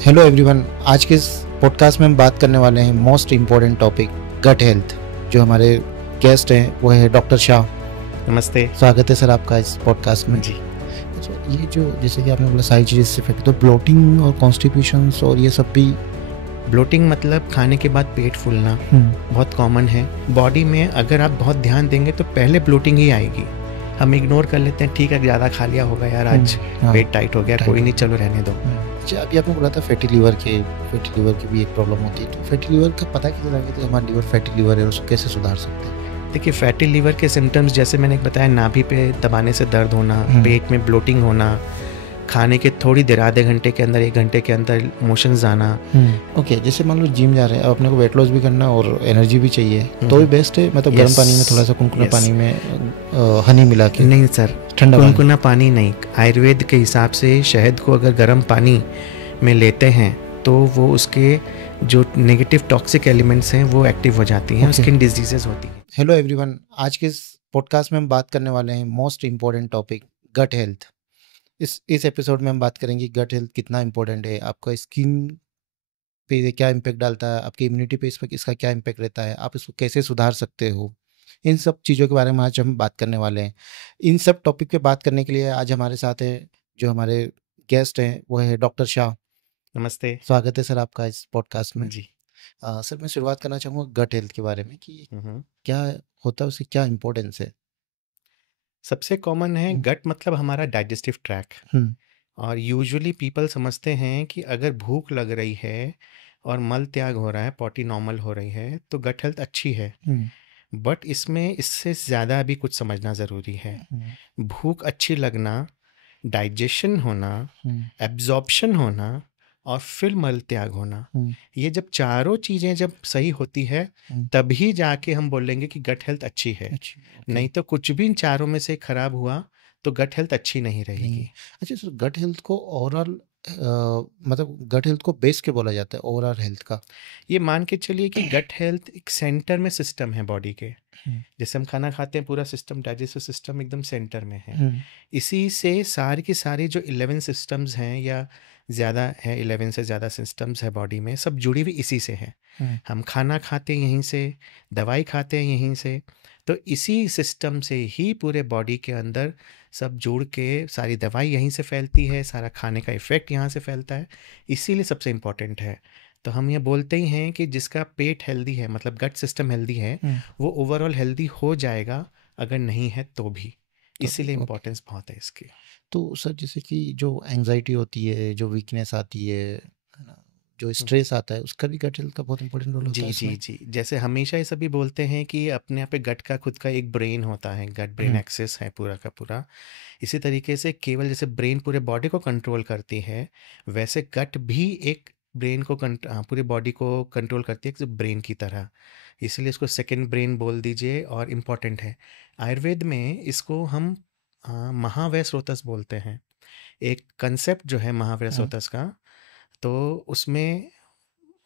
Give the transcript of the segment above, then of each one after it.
Hello everyone, आज के इस पॉडकास्ट में हम बात करने वाले हैं most important topic gut health. जो हमारे गेस्ट हैं वो है डॉक्टर शाह। नमस्ते। स्वागत है सर आपका इस पॉडकास्ट में जी। अच्छा, ये जो जैसे कि आपने बोला सारी चीज़ें इससे इफेक्ट, तो ब्लोटिंग और कॉन्स्टिपेशंस और ये सब भी। ब्लोटिंग मतलब खाने के बाद पेट फूलना बहुत कॉमन है बॉडी में। अगर आप बहुत ध्यान देंगे तो पहले ब्लोटिंग ही आएगी। हम इग्नोर कर लेते हैं, ठीक है ज़्यादा खा लिया होगा यार, आज पेट टाइट हो गया, कोई नहीं, चलो रहने दो। अच्छा, अभी आपने बोला था फैटी लीवर की भी एक प्रॉब्लम होती है, तो फैटी लीवर का पता कैसे लगे कि हमारा लीवर फैटी लीवर है और उसको कैसे सुधार सकते हैं? देखिए, फैटी लीवर के सिम्टम्स जैसे मैंने बताया, नाभि पे दबाने से दर्द होना, पेट में ब्लोटिंग होना, खाने के थोड़ी देर, आधे घंटे के अंदर, 1 घंटे के अंदर मोशंस आना। ओके, जैसे मान लो जिम जा रहे हैं, अब अपने को वेट लॉस भी करना और एनर्जी भी चाहिए, तो भी बेस्ट है मतलब गर्म पानी में थोड़ा सा कुनकुना पानी में हनी मिला के? नहीं सर, ठंडा कुनकुना पानी नहीं। आयुर्वेद के हिसाब से शहद को अगर गर्म पानी में लेते हैं तो वो उसके जो नेगेटिव टॉक्सिक एलिमेंट्स हैं वो एक्टिव हो जाती हैं, स्किन डिजीजेस होती हैं। हेलो एवरीवन, आज के इस पॉडकास्ट में हम बात करने वाले हैं most important topic gut health. इस एपिसोड में हम बात करेंगे गट हेल्थ कितना इम्पोर्टेंट है, आपका स्किन पे क्या इम्पैक्ट डालता है, आपकी इम्यूनिटी पे इसका क्या इम्पैक्ट रहता है, आप इसको कैसे सुधार सकते हो। इन सब चीज़ों के बारे में आज हम बात करने वाले हैं। इन सब टॉपिक पे बात करने के लिए आज हमारे साथ है जो हमारे गेस्ट हैं वो है डॉक्टर शाह। नमस्ते। स्वागत है सर आपका इस पॉडकास्ट में। जी। सर, मैं शुरुआत करना चाहूँगा गट हेल्थ के बारे में कि क्या होता है, उसकी क्या इम्पोर्टेंस है। सबसे कॉमन है गट मतलब हमारा डाइजेस्टिव ट्रैक। और यूजुअली पीपल समझते हैं कि अगर भूख लग रही है और मल त्याग हो रहा है, पॉटी नॉर्मल हो रही है, तो गट हेल्थ अच्छी है। बट इसमें इससे ज़्यादा भी कुछ समझना ज़रूरी है। भूख अच्छी लगना, डाइजेशन होना, एब्जॉर्प्शन होना और फिर मल त्याग होना, ये जब चारों चीज़ें जब सही होती है तभी जाके हम बोलेंगे कि गट हेल्थ अच्छी है। नहीं तो कुछ भी इन चारों में से खराब हुआ तो गट हेल्थ अच्छी नहीं रहेगी। अच्छा सर, गट हेल्थ को ओवरऑल मतलब गट हेल्थ को बेस के बोला जाता है ओवरऑल हेल्थ का? ये मान के चलिए कि गट हेल्थ एक सेंटर में सिस्टम है बॉडी के। जैसे हम खाना खाते हैं, पूरा सिस्टम, डाइजेस्टिव सिस्टम एकदम सेंटर में है। इसी से सारी की सारी जो 11 सिस्टम्स हैं या ज़्यादा है, 11 से ज़्यादा सिस्टम्स है बॉडी में, सब जुड़ी हुई इसी से है। हम खाना खाते हैं यहीं से, दवाई खाते हैं यहीं से, तो इसी सिस्टम से ही पूरे बॉडी के अंदर सब जुड़ के सारी दवाई यहीं से फैलती है, सारा खाने का इफ़ेक्ट यहाँ से फैलता है। इसीलिए सबसे इम्पॉर्टेंट है। तो हम ये बोलते ही हैं कि जिसका पेट हेल्दी है, मतलब गट सिस्टम हेल्दी है, वो ओवरऑल हेल्दी हो जाएगा, अगर नहीं है तो भी। इसीलिए इम्पोर्टेंस बहुत है इसकी। तो सर, जैसे कि जो एंजाइटी होती है, जो वीकनेस आती है ना, जो स्ट्रेस आता है, उसका भी गट हेल्थ का बहुत इंपॉर्टेंट रोल होता है जी इसमें? जी, जैसे हमेशा ये सभी बोलते हैं कि अपने यहाँ पे गट का खुद का एक ब्रेन होता है, गट ब्रेन एक्सेस है पूरा का पूरा। इसी तरीके से केवल जैसे ब्रेन पूरे बॉडी को कंट्रोल करती है, वैसे गट भी एक ब्रेन को पूरी बॉडी को कंट्रोल करती है ब्रेन की तरह। इसलिए इसको सेकंड ब्रेन बोल दीजिए और इम्पॉर्टेंट है। आयुर्वेद में इसको हम महावय स्रोतस बोलते हैं। एक कंसेप्ट जो है महावय स्रोतस का, तो उसमें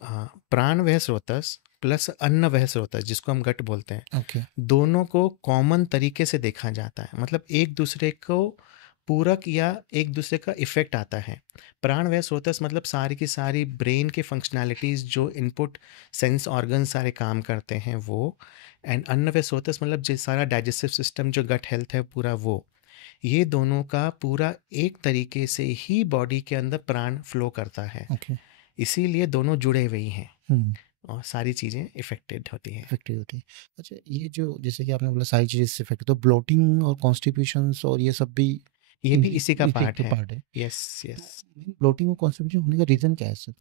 प्राणवय स्रोतस प्लस अन्नवय स्रोतस, जिसको हम गट बोलते हैं, दोनों को कॉमन तरीके से देखा जाता है। मतलब एक दूसरे को पूरक या एक दूसरे का इफेक्ट आता है। प्राणवय स्रोतस मतलब सारी की सारी ब्रेन के फंक्शनैलिटीज़, जो इनपुट सेंस ऑर्गन सारे काम करते हैं वो। एंड अन्नवय स्रोतस मतलब जो सारा डाइजेस्टिव सिस्टम, जो गट हेल्थ है पूरा वो। ये दोनों का पूरा एक तरीके से ही बॉडी के अंदर प्राण फ्लो करता है। इसीलिए दोनों जुड़े हुए हैं और सारी चीज़ें इफेक्टेड होती हैं। अच्छा, ये जो जैसे कि आपने बोला सारी चीज़ें इससे इफेक्ट, तो ब्लोटिंग और कॉन्स्टिपेशंस और ये सब भी, ये भी इसी का पार्ट है। Yes yes. ब्लोटिंग और कॉन्स्टिपेशन होने का रीज़न क्या है सर?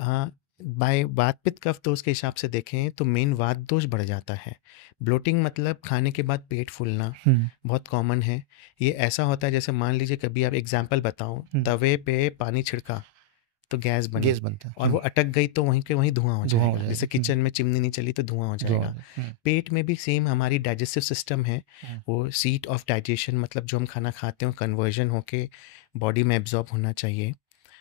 हाँ, बाय वात पित्त कफ दोष के हिसाब से देखें तो मेन वात दोष बढ़ जाता है। ब्लोटिंग मतलब खाने के बाद पेट फूलना बहुत कॉमन है। ये ऐसा होता है, जैसे मान लीजिए कभी आप एग्जांपल बताऊं, तवे पे पानी छिड़का तो गैस बनता है और वो अटक गई तो वहीं के वहीं धुआं हो जाएगा। जैसे किचन में चिमनी नहीं चली तो धुआं हो जाएगा। पेट में भी सेम हमारी डाइजेस्टिव सिस्टम है, वो सीट ऑफ डाइजेशन, मतलब जो हम खाना खाते हैं कन्वर्जन होके बॉडी में एब्जॉर्ब होना चाहिए।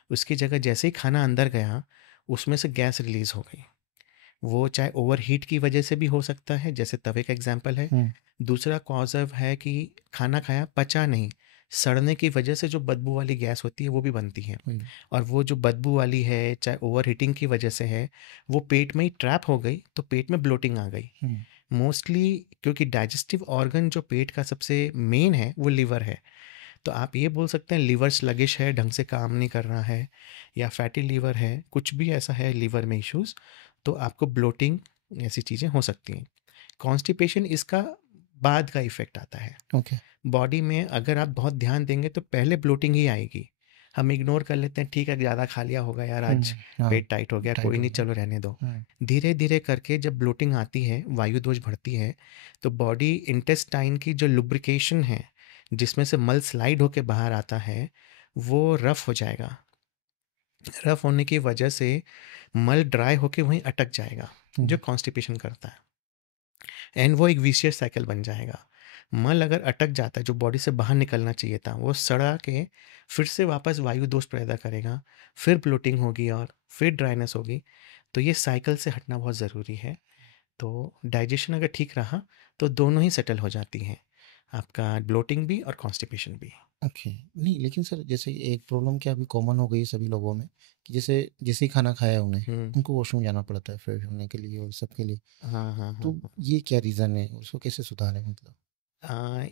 उसकी जगह जैसे ही खाना अंदर गया, उसमें से गैस रिलीज हो गई। वो चाहे ओवर हीट की वजह से भी हो सकता है, जैसे तवे का एग्जाम्पल है। दूसरा कॉज है कि खाना खाया, पचा नहीं, सड़ने की वजह से जो बदबू वाली गैस होती है वो भी बनती है, और वो जो बदबू वाली है चाहे ओवर हीटिंग की वजह से है, वो पेट में ही ट्रैप हो गई तो पेट में ब्लोटिंग आ गई मोस्टली, क्योंकि डाइजेस्टिव ऑर्गन जो पेट का सबसे मेन है वो लिवर है। तो आप ये बोल सकते हैं लिवर स्लगिश है, ढंग से काम नहीं कर रहा है, या फैटी लीवर है, कुछ भी ऐसा है लिवर में इश्यूज, तो आपको ब्लोटिंग ऐसी चीज़ें हो सकती हैं। कॉन्स्टिपेशन इसका बाद का इफेक्ट आता है। ओके। बॉडी में अगर आप बहुत ध्यान देंगे तो पहले ब्लोटिंग ही आएगी। हम इग्नोर कर लेते हैं, ठीक है ज़्यादा खा लिया होगा यार, आज हाँ, पेट टाइट हो गया, टाइट कोई हो नहीं गया। चलो रहने दो। धीरे धीरे करके जब ब्लोटिंग आती है, वायु दोष बढ़ती है, तो बॉडी इंटेस्टाइन की जो लुब्रिकेशन है जिसमें से मल स्लाइड होके बाहर आता है वो रफ हो जाएगा। रफ होने की वजह से मल ड्राई होके वहीं अटक जाएगा, जो कॉन्स्टिपेशन करता है, एंड वो एक विशियस साइकिल बन जाएगा। मल अगर अटक जाता है, जो बॉडी से बाहर निकलना चाहिए था, वो सड़ा के फिर से वापस वायु दोष पैदा करेगा, फिर ब्लोटिंग होगी और फिर ड्राइनेस होगी। तो ये साइकिल से हटना बहुत ज़रूरी है। तो डाइजेशन अगर ठीक रहा तो दोनों ही सेटल हो जाती हैं, आपका ब्लोटिंग भी और कॉन्स्टिपेशन भी। ओके। नहीं, लेकिन सर जैसे एक प्रॉब्लम क्या अभी कॉमन हो गई है सभी लोगों में कि जैसे जैसे ही खाना खाया उन्हें, उनको वॉशरूम जाना पड़ता है फ्रेश होने के लिए और सबके लिए। हाँ हाँ तो हाँ। ये क्या रीज़न है, उसको कैसे सुधारें मतलब?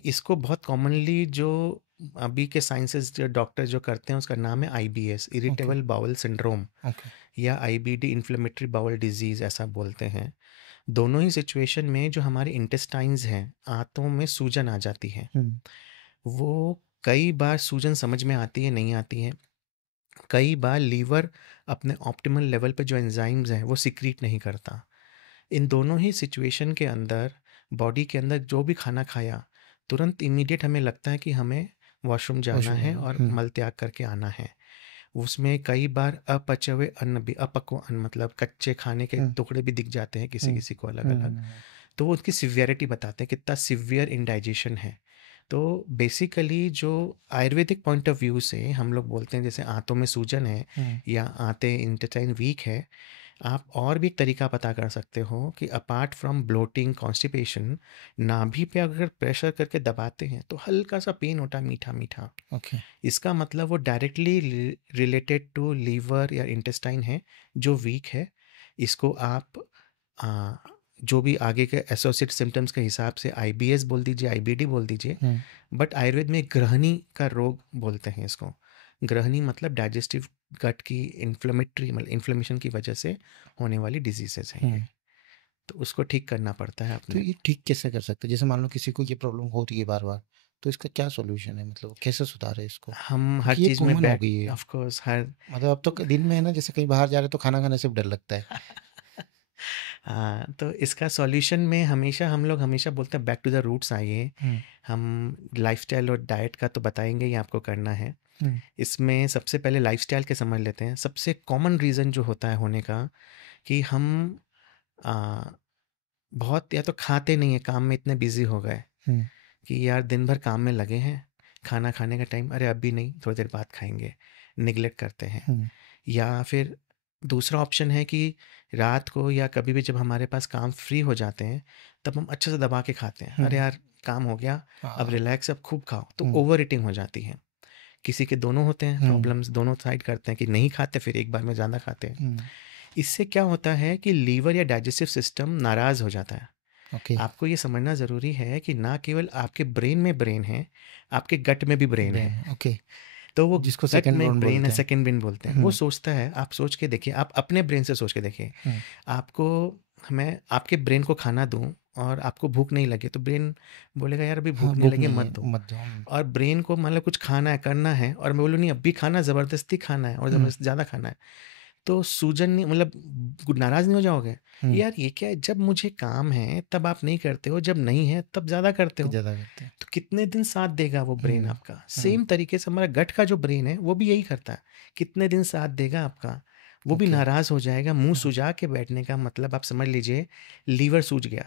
इसको बहुत कॉमनली जो अभी के साइंसेस जो डॉक्टर जो करते हैं उसका नाम है IBS, okay. Irritable bowel syndrome, okay. या IBD, इन्फ्लेमेटरी बाउल डिजीज़ ऐसा बोलते हैं। दोनों ही सिचुएशन में जो हमारे इंटेस्टाइन्स हैं, आंतों में सूजन आ जाती है। वो कई बार सूजन समझ में आती है, नहीं आती है। कई बार लीवर अपने ऑप्टिमल लेवल पे जो एंजाइम्स हैं वो सिक्रीट नहीं करता। इन दोनों ही सिचुएशन के अंदर बॉडी के अंदर जो भी खाना खाया, तुरंत इमीडिएट हमें लगता है कि हमें वॉशरूम जाना वॉशरूम है जाना। और मल त्याग करके आना है। उसमें कई बार अपचे हुए अन्न भी, अपक्व अन्न मतलब कच्चे खाने के टुकड़े भी दिख जाते हैं किसी किसी को अलग अलग। तो वो उसकी सिवियरिटी बताते हैं कितना सिवियर इंडाइजेशन है। तो बेसिकली जो आयुर्वेदिक पॉइंट ऑफ व्यू से हम लोग बोलते हैं जैसे आंतों में सूजन है या आंतें इंटेस्टाइन वीक है, आप और भी एक तरीका पता कर सकते हो कि अपार्ट फ्रॉम ब्लोटिंग कॉन्स्टिपेशन, नाभि पे अगर प्रेशर करके दबाते हैं तो हल्का सा पेन होता है, मीठा मीठा। ओके। इसका मतलब वो डायरेक्टली रिलेटेड टू लीवर या इंटेस्टाइन है जो वीक है। इसको आप आ, जो भी आगे के एसोसिएट सिम्टम्स के हिसाब से IBS बोल दीजिए, IBD बोल दीजिए, बट आयुर्वेद में ग्रहणी का रोग बोलते हैं इसको। ग्रहणी मतलब डाइजेस्टिव गट की इन्फ्लेमेटरी मतलब इन्फ्लेमेशन की वजह से होने वाली डिजीजेस हैं ये। तो उसको ठीक करना पड़ता है तो अपने। ये ठीक कैसे कर सकते हैं? जैसे मान लो किसी को ये प्रॉब्लम हो रही है बार बार, तो इसका क्या सॉल्यूशन है, मतलब कैसे सुधारे इसको? हम हर क्योंकि ये चीज़ में कॉमन हो बैक, गई है। ऑफ कोर्स हर मतलब अब तो दिन में है ना, जैसे कहीं बाहर जा रहे तो खाना खाने से भी डर लगता है। हाँ, तो इसका सॉल्यूशन में हमेशा हम लोग हमेशा बोलते हैं बैक टू द रूट्स आइए। हम लाइफस्टाइल और डाइट का तो बताएंगे ही आपको करना है। इसमें सबसे पहले लाइफस्टाइल के समझ लेते हैं। सबसे कॉमन रीज़न जो होता है होने का कि हम आ, बहुत या तो खाते नहीं है, काम में इतने बिजी हो गए कि यार दिन भर काम में लगे हैं, खाना खाने का टाइम अरे अभी नहीं थोड़ी देर बाद खाएंगे, निगलेक्ट करते हैं। या फिर दूसरा ऑप्शन है कि रात को या कभी भी जब हमारे पास काम फ्री हो जाते हैं तब हम अच्छे से दबा के खाते हैं, अरे यार काम हो गया अब रिलैक्स, अब खूब खाओ, तो ओवर ईटिंग हो जाती है। किसी के दोनों होते हैं प्रॉब्लम्स, दोनों साइड करते हैं कि नहीं खाते फिर एक बार में ज़्यादा खाते हैं। इससे क्या होता है कि लीवर या डाइजेस्टिव सिस्टम नाराज़ हो जाता है। ओके। आपको ये समझना ज़रूरी है कि ना केवल आपके ब्रेन में ब्रेन है, आपके गट में भी ब्रेन है। ओके। तो वो जिसको गट सेकंड में ब्रेन ब्रेन है, बोलते हैं। सेकंड ब्रेन बोलते हैं, वो सोचता है। आप सोच के देखिए, आप अपने ब्रेन से सोच के देखिए, आपको मैं आपके ब्रेन को खाना दूं और आपको भूख नहीं लगे तो ब्रेन बोलेगा यार अभी भूख हाँ, नहीं भूख लगी नहीं मत है, दो। मत दो। और ब्रेन को मतलब कुछ खाना है, करना है, और मैं बोलूँ नहीं अभी खाना, ज़बरदस्ती खाना है और ज़बरदस्ती ज़्यादा खाना है, तो सूजन नहीं मतलब नाराज़ नहीं हो जाओगे? यार ये क्या है, जब मुझे काम है तब आप नहीं करते हो, जब नहीं है तब ज़्यादा करते हो। ज़्यादा करते हैं। तो कितने दिन साथ देगा वो ब्रेन आपका? सेम तरीके से हमारा गट का जो ब्रेन है वो भी यही करता है, कितने दिन साथ देगा आपका? वो भी ओके। नाराज़ हो जाएगा। मुंह सुजा के बैठने का मतलब आप समझ लीजिए लीवर सूज गया,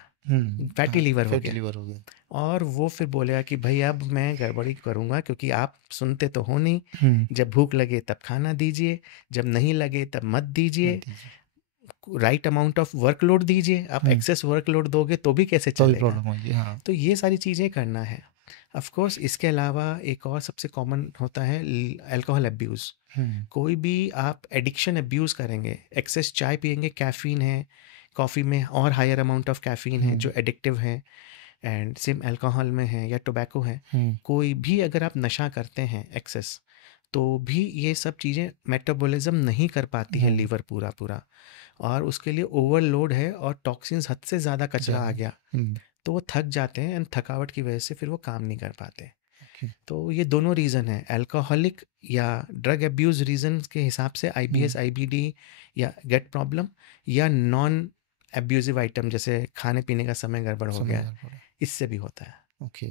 फैटी लीवर हो फैटी गया, लीवर हो गया। और वो फिर बोलेगा कि भाई अब मैं गड़बड़ी करूँगा क्योंकि आप सुनते तो हो नहीं। हम्म। जब भूख लगे तब खाना दीजिए, जब नहीं लगे तब मत मत दीजिए। दीजिए। राइट अमाउंट ऑफ वर्कलोड दीजिए। आप एक्सेस वर्कलोड दोगे तो भी कैसे तो भी चलेगा? प्रॉब्लम होगी। हाँ। तो ये सारी चीज़ें करना है। ऑफ कोर्स इसके अलावा एक और सबसे कॉमन होता है अल्कोहल अब्यूज़। हम्म कोई भी आप एडिक्शन अब्यूज़ करेंगे, एक्सेस चाय पिएंगे, कैफ़ीन है, कॉफ़ी में और हायर अमाउंट ऑफ कैफ़ीन है हम्म जो एडिक्टिव है, एंड सेम अल्कोहल में है या टोबैको है। हम्म कोई भी अगर आप नशा करते हैं एक्सेस, तो भी ये सब चीज़ें मेटाबॉलिज्म नहीं कर पाती है हम्म लीवर पूरा पूरा, और उसके लिए ओवरलोड है और टॉक्सिन्स हद से ज़्यादा कचरा आ ज़्यादा गया, हम्म तो वो थक जाते हैं एंड थकावट की वजह से फिर वो काम नहीं कर पाते। ओके तो ये दोनों रीज़न है, अल्कोहलिक या ड्रग अब्यूज़ रीज़न के हिसाब से आईबीएस, आईबीडी या गट प्रॉब्लम, या नॉन अब्यूजिव आइटम जैसे खाने पीने का समय गड़बड़ हो समय गया है, गड़बड़ है इससे भी होता है। ओके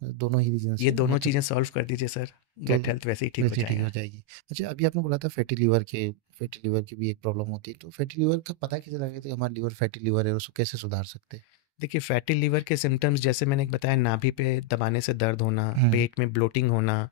दोनों ही रीजन ये से दोनों मतलब चीज़ें सॉल्व कर दीजिए सर, तो गट हेल्थ वैसे ही ठीक हो वैसे ठीक हो जाएगा। जाएगी अच्छा अभी आपने बोला था फैटी लिवर की भी एक प्रॉब्लम होती है तो फैटी लिवर का पता कैसे लगेगा कि हमारा लिवर फैटी लिवर है और उसको कैसे सुधार सकते हैं देखिए, फैटी लीवर के सिम्पटम्स जैसे मैंने एक बताया, नाभि पे दबाने से दर्द होना, हम्म पेट में ब्लोटिंग होना,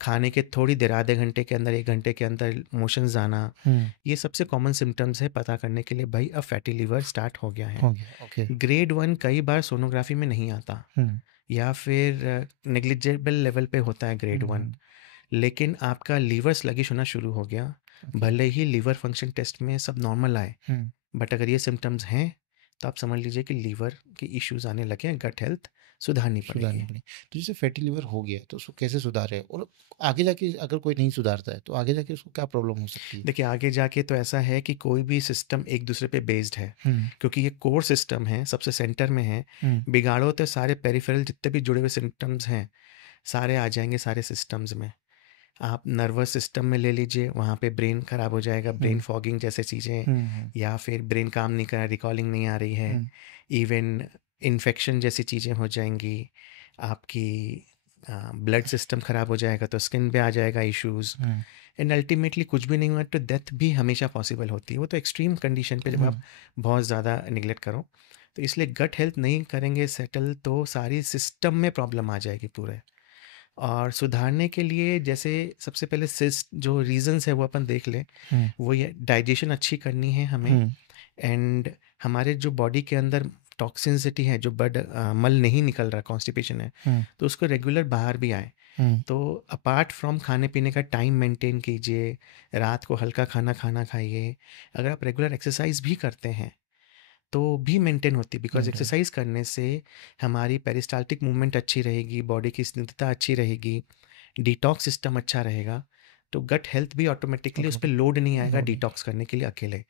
खाने के थोड़ी देर, आधे घंटे के अंदर 1 घंटे के अंदर मोशंस आना, हम्म ये सबसे कॉमन सिम्पटम्स है पता करने के लिए भाई अब फैटी लीवर स्टार्ट हो गया है। हो गया ओके ग्रेड 1 कई बार सोनोग्राफी में नहीं आता, हम्म या फिर नेग्लिजिबल लेवल पे होता है ग्रेड 1, हम्म लेकिन आपका लीवर स्लगिश होना शुरू हो गया, ओके भले ही लीवर फंक्शन टेस्ट में सब नॉर्मल आए, हम्म बट अगर ये सिम्टम्स हैं तो आप समझ लीजिए कि लीवर के इश्यूज आने लगे हैं, गट हेल्थ सुधारनी सुधारने पड़ेगी। के लिए तो जैसे फैटी लिवर हो गया तो उसको कैसे सुधारे और आगे जाके अगर कोई नहीं सुधारता है तो आगे जाके उसको क्या प्रॉब्लम हो सकती है देखिए, आगे जाके तो ऐसा है कि कोई भी सिस्टम एक दूसरे पे बेस्ड है, हम्म क्योंकि ये कोर सिस्टम है, सबसे सेंटर में है। हम्म बिगाड़ो तो सारे पेरिफेरल जितने भी जुड़े हुए सिम्टम्स हैं सारे आ जाएंगे सारे सिस्टम्स में। आप नर्वस सिस्टम में ले लीजिए, वहाँ पे ब्रेन खराब हो जाएगा, ब्रेन हम्म फॉगिंग जैसे चीज़ें, हम्म या फिर ब्रेन काम नहीं कर रहा, रिकॉलिंग नहीं आ रही है, हम्म इवन इन्फेक्शन जैसी चीज़ें हो जाएंगी आपकी, ब्लड सिस्टम खराब हो जाएगा तो स्किन पे आ जाएगा इश्यूज, हम्म एंड अल्टीमेटली कुछ भी नहीं हुआ तो डेथ भी हमेशा पॉसिबल होती है, वो तो एक्सट्रीम कंडीशन पे जब आप हम्म बहुत ज़्यादा निगलेक्ट करो। तो इसलिए गट हेल्थ नहीं करेंगे सेटल तो सारी सिस्टम में प्रॉब्लम आ जाएगी पूरे। और सुधारने के लिए जैसे सबसे पहले सिस्ट जो रीजंस है वो अपन देख लें, हम्म वो ये डाइजेशन अच्छी करनी है हमें, हम्म एंड हमारे जो बॉडी के अंदर टॉक्सिसिटी है, जो मल नहीं निकल रहा, कॉन्स्टिपेशन है, हम्म तो उसको रेगुलर बाहर भी आए। हम्म तो अपार्ट फ्रॉम खाने पीने का टाइम मेंटेन कीजिए, रात को हल्का खाना खाइए, अगर आप रेगुलर एक्सरसाइज भी करते हैं तो भी मेंटेन होती है, बिकॉज मेंटेन एक्सरसाइज करने से हमारी पेरिस्टाल्टिक मूवमेंट अच्छी रहेगी, बॉडी की स्निग्धता अच्छी रहेगी, डिटॉक्स सिस्टम अच्छा रहेगा, तो गट हेल्थ भी ऑटोमेटिकली उस पर ऑटोमेटिक लोड नहीं आएगा लोडिंग डिटॉक्स करने के लिए अकेले,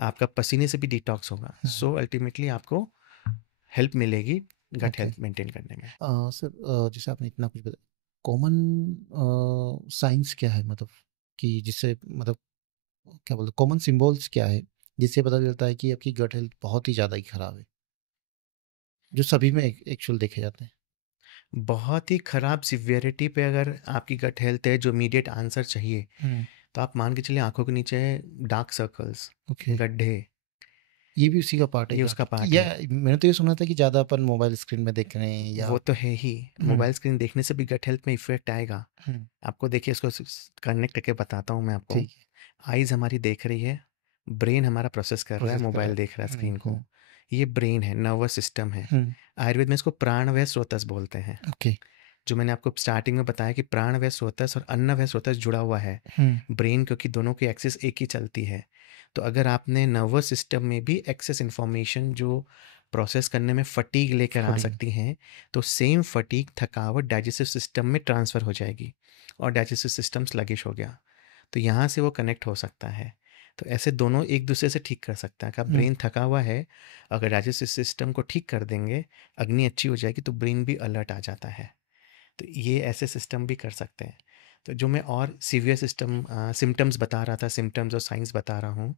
आपका पसीने से भी डिटॉक्स होगा, सो अल्टीमेटली आपको हेल्प मिलेगी गट ओके हेल्थ मेंटेन करने में। सर जैसे आपने इतना कुछ बताया कॉमन साइंस क्या है मतलब कि जिससे मतलब क्या बोलते कॉमन सिंबल्स क्या है जिससे पता चलता है कि आपकी गट हेल्थ बहुत ही ज़्यादा ही खराब है जो सभी में एक्चुअल देखे जाते हैं बहुत ही ख़राब सिवियरिटी पे अगर आपकी गट हेल्थ है जो इमीडिएट आंसर चाहिए, तो आप मान के चलिए आंखों के नीचे डार्क सर्कल्स, ओके गड्ढे, ये भी उसी का पार्ट है ये क्या उसका पार्ट या है। मैंने तो ये सुना था कि ज़्यादा अपन मोबाइल स्क्रीन में देख रहे हैं या वो तो है ही, हम्म मोबाइल स्क्रीन देखने से भी गट हेल्थ में इफ़ेक्ट आएगा। हम्म, आपको देखिए, इसको कनेक्ट करके बताता हूँ मैं आपको। ठीक है आइज़ हमारी देख रही है, ब्रेन हमारा प्रोसेस कर रहा है, प्रोसेस कर रहा मोबाइल है देख रहा है स्क्रीन को, ये ब्रेन है, नर्वस सिस्टम है। हम्म आयुर्वेद में इसको प्राणवय स्रोतस बोलते हैं। ओके जो मैंने आपको स्टार्टिंग में बताया कि प्राणवय स्रोतस और अन्नवय स्रोतस जुड़ा हुआ है ब्रेन, क्योंकि दोनों की एक्सेस एक ही चलती है। तो अगर आपने नर्वस सिस्टम में भी एक्सेस इन्फॉर्मेशन जो प्रोसेस करने में फटीग लेकर आ फटीग सकती हैं, तो सेम फटीग, थकावट डाइजेस्टिव सिस्टम में ट्रांसफ़र हो जाएगी और डाइजेस्टिव सिस्टम स्लगिश हो गया, तो यहाँ से वो कनेक्ट हो सकता है। तो ऐसे दोनों एक दूसरे से ठीक कर सकता है कि हम्म ब्रेन थका हुआ है, अगर डाइजेस्टिव सिस्टम को ठीक कर देंगे, अग्नि अच्छी हो जाएगी, तो ब्रेन भी अलर्ट आ जाता है। तो ये ऐसे सिस्टम भी कर सकते हैं। तो जो मैं और सीवियर सिम्टम्स बता रहा था, सिम्टम्स और साइंस बता रहा हूँ,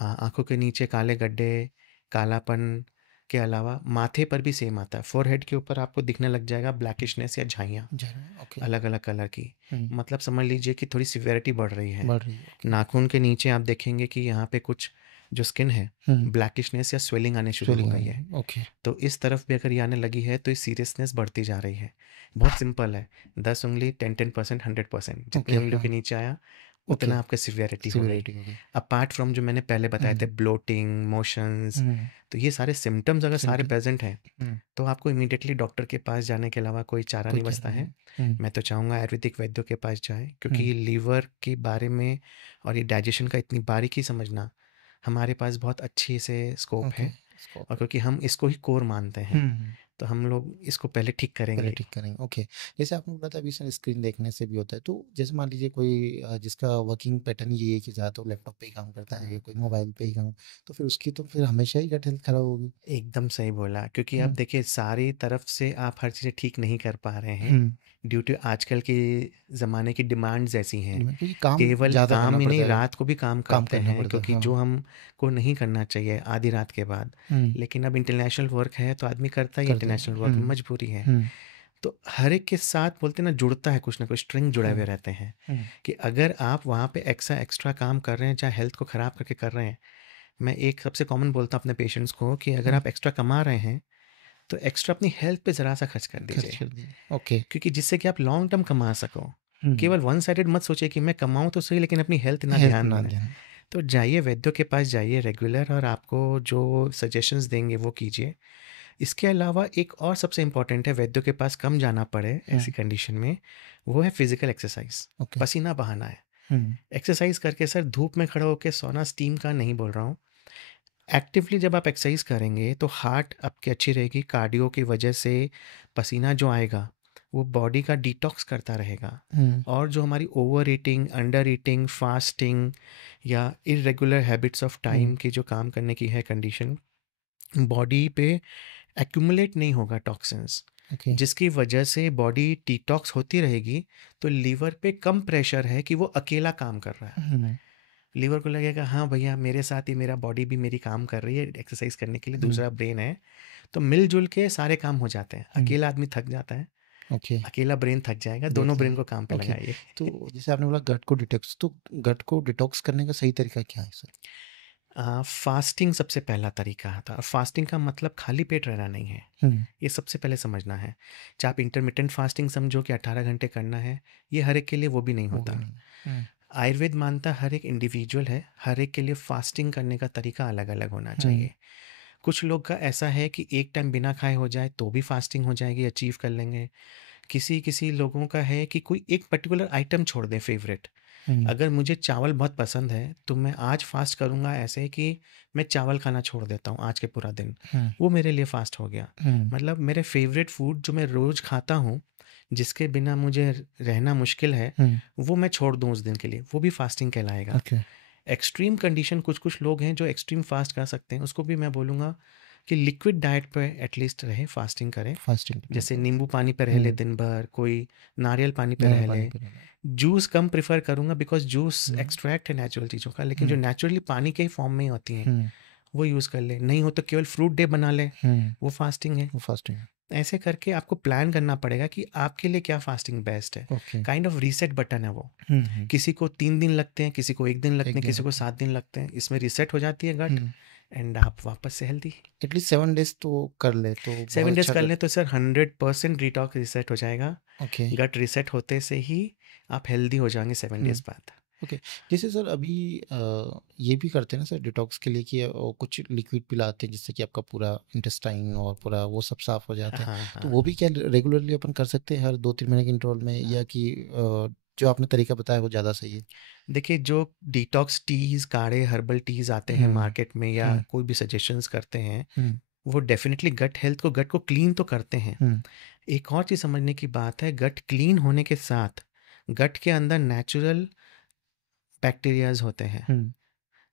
आँखों के नीचे काले गड्ढे, कालापन के अलावा माथे पर भी सेम आता है। फोरहेड के ऊपर आपको दिखने लग जाएगा ब्लैकिशनेस या झाइयाँ, ओके अलग अलग कलर की, मतलब समझ लीजिए कि थोड़ी सिवियरिटी बढ़ रही है। बढ़ रही है ओके नाखून के नीचे आप देखेंगे कि यहाँ पे कुछ जो स्किन है, ब्लैकिशनेस या स्वेलिंग आने शुरू हो स्वेलिंग गई आई है। ओके तो इस तरफ भी अगर ये आने लगी है तो ये सीरियसनेस बढ़ती जा रही है। बहुत सिंपल है, 10 उंगली 10% 100%, जितनी ओके उंगलियों हाँ के नीचे आया ओके, उतना आपका सिवियरिटी हो गई। सिवियरिटी हो गई। अपार्ट फ्रॉम जो मैंने पहले बताए थे, ब्लोटिंग, मोशंस, तो ये सारे सिम्टम्स अगर सारे सिम्टम। प्रेजेंट हैं तो आपको इमीडिएटली डॉक्टर के पास जाने के अलावा कोई चारा कोई नहीं क्या बचता है। नहीं। मैं तो चाहूँगा आयुर्वेदिक वैद्यों के पास जाएं, क्योंकि ये लीवर के बारे में और ये डाइजेशन का इतनी बारीकी समझना हमारे पास बहुत अच्छी से स्कोप ओके, है। स्कोप और है। क्योंकि हम इसको ही कोर मानते हैं, तो हम लोग इसको पहले ठीक पहले करेंगे। ठीक करेंगे। ओके, जैसे आपने बोला था अभी सर स्क्रीन देखने से भी होता है, तो जैसे मान लीजिए कोई जिसका वर्किंग पैटर्न ये है कि ज़्यादा लैपटॉप पे ही काम करता है, कोई मोबाइल पे ही काम, तो फिर उसकी तो फिर हमेशा ही गट हेल्थ खराब होगी। एकदम सही बोला, क्योंकि अब हम्म, देखिए सारी तरफ से आप हर चीज़ें ठीक नहीं कर पा रहे हैं हम्म, ड्यू टू आजकल के ज़माने की डिमांड्स ऐसी हैं। क्योंकि काम केवल ज़्यादा काम करना ही नहीं, पड़ता है, रात को भी काम काम करते करना हैं, पड़ता है। क्योंकि हाँ। जो हमको नहीं करना चाहिए आधी रात के बाद। हम्म, लेकिन अब इंटरनेशनल वर्क है तो आदमी करता ही करते इंटरनेशनल हैं। वर्क में, मजबूरी है। हम्म, तो हर एक के साथ बोलते हैं ना, जुड़ता है कुछ ना कुछ, स्ट्रिंग जुड़े हुए हम्म, रहते हैं। हम्म, कि अगर आप वहाँ पे एक्स्ट्रा काम कर रहे हैं, चाहे हेल्थ को ख़राब करके कर रहे हैं। मैं एक सबसे कॉमन बोलता हूँ अपने पेशेंट्स को कि अगर हम्म, आप एक्स्ट्रा कमा रहे हैं तो एक्स्ट्रा अपनी हेल्थ पे ज़रा सा खर्च कर खर्च दीजिए, कर दिए। ओके। क्योंकि जिससे कि आप लॉन्ग टर्म कमा सको। हम्म, केवल वन साइडेड मत सोचिए कि मैं कमाऊँ तो सही लेकिन अपनी हेल्थ ना हेल्थ ध्यान ना ना दें। ध्यान। तो जाइए वैद्यों के पास जाइए रेगुलर, और आपको जो सजेशंस देंगे वो कीजिए। इसके अलावा एक और सबसे इम्पॉर्टेंट है, वैद्यों के पास कम जाना पड़े ऐसी कंडीशन में, वो है फिजिकल एक्सरसाइज। ओके। पसीना बहाना है। हम्म, एक्सरसाइज करके सर, धूप में खड़े होकर सोना, स्टीम का नहीं बोल रहा हूँ। एक्टिवली जब आप एक्सरसाइज करेंगे तो हार्ट आपकी अच्छी रहेगी, कार्डियो की वजह से पसीना जो आएगा वो बॉडी का डिटॉक्स करता रहेगा। हम्म, और जो हमारी over eating, under eating, fasting या irregular habits of hmm, time की जो काम करने की है कंडीशन, बॉडी पे एक्यूमुलेट नहीं होगा टॉक्सिन्स, ओके। जिसकी वजह से बॉडी डिटॉक्स होती रहेगी। तो लीवर पे कम प्रेशर है कि वो अकेला काम कर रहा है। हम्म, लीवर को लगेगा हाँ भैया मेरे साथ ही मेरा बॉडी भी मेरी काम कर रही है एक्सरसाइज करने के लिए, हम्म, दूसरा ब्रेन है। तो मिलजुल के सारे काम हो जाते हैं। हम्म, अकेला आदमी थक जाता है, ओके। अकेला ब्रेन थक जाएगा, दोनों ब्रेन को काम पे ओके, लगाइए। तो जैसे आपने बोला गट को डिटॉक्स, तो गट को डिटॉक्स करने का सही तरीका क्या है सर? फास्टिंग सबसे पहला तरीका था। फास्टिंग का मतलब खाली पेट रहना नहीं है, हम्म, ये सबसे पहले समझना है। चाहे आप इंटरमिटेंट फास्टिंग समझो कि 18 घंटे करना है, ये हर एक के लिए वो भी नहीं वो भी होता। नहीं। हम्म, आयुर्वेद मानता हर एक इंडिविजुअल है, हर एक के लिए फास्टिंग करने का तरीका अलग अलग होना हम्म, चाहिए। कुछ लोग का ऐसा है कि एक टाइम बिना खाए हो जाए तो भी फास्टिंग हो जाएगी, अचीव कर लेंगे। किसी किसी लोगों का है कि कोई एक पर्टिकुलर आइटम छोड़ दें फेवरेट। हम्म, अगर मुझे चावल बहुत पसंद है तो मैं आज फास्ट करूँगा, ऐसे कि मैं चावल खाना छोड़ देता हूँ आज के पूरा दिन, हम्म, वो मेरे लिए फास्ट हो गया। हम्म, मतलब मेरे फेवरेट फूड जो मैं रोज़ खाता हूँ, जिसके बिना मुझे रहना मुश्किल है, हम्म, वो मैं छोड़ दूँ उस दिन के लिए, वो भी फास्टिंग कहलाएगा। ओके। एक्सट्रीम कंडीशन, कुछ कुछ लोग हैं जो एक्सट्रीम फास्ट कर सकते हैं, उसको भी मैं बोलूँगा कि लिक्विड डाइट पे एटलीस्ट रहे, फास्टिंग करें। फास्टिंग। जैसे नींबू पानी पे रह ले हम्म, दिन भर, कोई नारियल पानी पे नया रह पानी ले। पी रहे हैं। जूस कम प्रेफर करूँगा, बिकॉज जूस हम्म, एक्सट्रैक्ट है नेचुरल चीज़ों का, लेकिन जो हम्म, नेचुरली पानी के ही फॉर्म में ही होती हैं हम्म, वो यूज़ कर ले। नहीं हो तो केवल फ्रूट डे बना ले, हम्म, वो फास्टिंग है। वो फास्टिंग है। ऐसे करके आपको प्लान करना पड़ेगा कि आपके लिए क्या फास्टिंग बेस्ट है। Okay. Kind of reset button है वो। हम्म, किसी को 3 दिन लगते हैं, किसी को 1 दिन लगते एक हैं, दिन किसी को लगता 7 दिन लगते हैं। इसमें रीसेट हो जाती है गट, है। एंड आप वापस से हेल्दी। एटलीस्ट 7 डेज तो कर ले तो बहुत 7 डेज अच्छा कर कर। लें तो सर 100% डिटॉक्स रीसेट हो जाएगा। ओके। गट रीसेट होते से ही आप हेल्दी हो जाएंगे 7 डेज बाद। ओके, जैसे सर अभी ये भी करते हैं ना सर डिटॉक्स के लिए कि कुछ लिक्विड पिलाते हैं जिससे कि आपका पूरा इंटेस्टाइन और पूरा वो सब साफ हो जाता है, हाँ तो हाँ। वो भी क्या रेगुलरली अपन कर सकते हैं हर 2-3 महीने के इंटरवल में, या कि जो आपने तरीका बताया वो ज़्यादा सही है? देखिए जो डिटॉक्स टीज, काढ़े, हर्बल टीज आते हैं हम्म, मार्केट में, या हम्म, कोई भी सजेशंस करते हैं, हम्म, वो डेफिनेटली गट हेल्थ को, गट को क्लीन तो करते हैं। हम्म, एक और चीज़ समझने की बात है, गट क्लीन होने के साथ गट के अंदर नेचुरल बैक्टीरियाज होते हैं हम्म,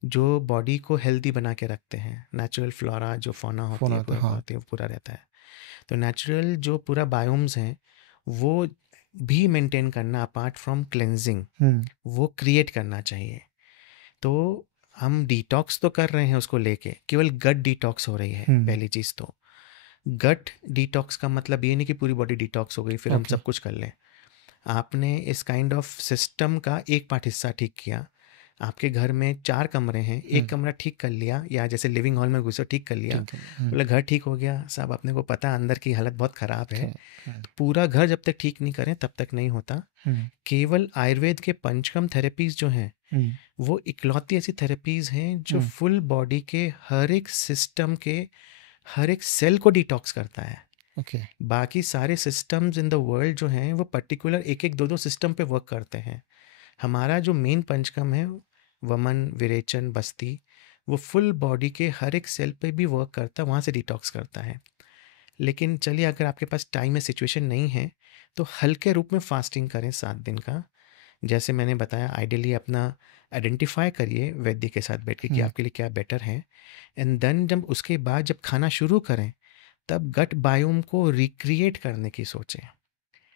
जो बॉडी को हेल्दी बना के रखते हैं। नेचुरल फ्लोरा जो फौना होती फोन है, आता पूरा है, हाँ। होती है, वो पूरा रहता है। तो नेचुरल जो पूरा बायोम्स हैं वो भी मेंटेन करना, अपार्ट फ्रॉम क्लेंजिंग, हम्म, वो क्रिएट करना चाहिए। तो हम डिटॉक्स तो कर रहे हैं उसको लेके, केवल गट डिटॉक्स हो रही है हम्म, पहली चीज़ तो। गट डिटॉक्स का मतलब ये नहीं कि पूरी बॉडी डिटॉक्स हो गई फिर हम ओके। सब कुछ कर लें। आपने इस काइंड ऑफ सिस्टम का एक पार्ट हिस्सा ठीक किया, आपके घर में 4 कमरे हैं, एक कमरा ठीक कर लिया, या जैसे लिविंग हॉल में घुसे ठीक कर लिया, ठीक है। बोले घर ठीक हो गया, सब अपने को पता अंदर की हालत बहुत ख़राब है, हम्म, तो पूरा घर जब तक ठीक नहीं करें तब तक नहीं होता। केवल आयुर्वेद के पंचकर्म थेरेपीज़ जो हैं, वो इकलौती ऐसी थेरेपीज़ हैं जो फुल बॉडी के हर एक सिस्टम के हर एक सेल को डिटॉक्स करता है। ओके। बाकी सारे सिस्टम्स इन द वर्ल्ड जो हैं वो पर्टिकुलर एक एक दो दो सिस्टम पे वर्क करते हैं। हमारा जो मेन पंचकर्म है, वमन, विरेचन, बस्ती, वो फुल बॉडी के हर एक सेल पे भी वर्क करता है, वहाँ से डिटॉक्स करता है। लेकिन चलिए, अगर आपके पास टाइम या सिचुएशन नहीं है तो हल्के रूप में फास्टिंग करें 7 दिन का। जैसे मैंने बताया, आइडियली अपना आइडेंटिफाई करिए वैद्य के साथ बैठ के कि आपके लिए क्या बेटर है, एंड देन जब उसके बाद जब खाना शुरू करें तब गट बायोम को रिक्रिएट करने की सोचें।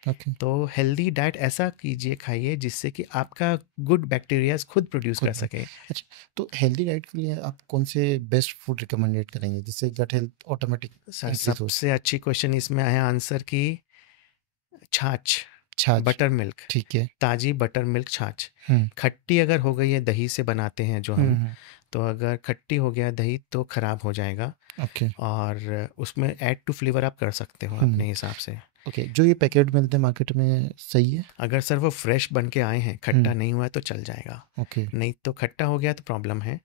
ओके। तो हेल्दी डाइट ऐसा कीजिए, खाइए जिससे कि आपका गुड बैक्टीरियाज खुद प्रोड्यूस कर सके। अच्छा, तो हेल्दी डाइट के लिए आप कौन से बेस्ट फूड रिकमेंडेड करेंगे जिससे gut health automatic sir, increase हो? सबसे अच्छी क्वेश्चन इसमें है आंसर की छाछ, छाछ। बटर मिल्क, ठीक है। ताजी बटर मिल्क छाछ। हम्म खट्टी अगर हो गई है, दही से बनाते हैं जो हम, हम्म, तो अगर खट्टी हो गया दही तो ख़राब हो जाएगा, ओके। और उसमें ऐड टू फ्लेवर आप कर सकते हो अपने हिसाब से। ओके, जो ये पैकेट मिलते हैं मार्केट में सही है? अगर सर वो फ्रेश बन के आए हैं, खट्टा नहीं हुआ है तो चल जाएगा, ओके। नहीं तो खट्टा हो गया तो प्रॉब्लम है।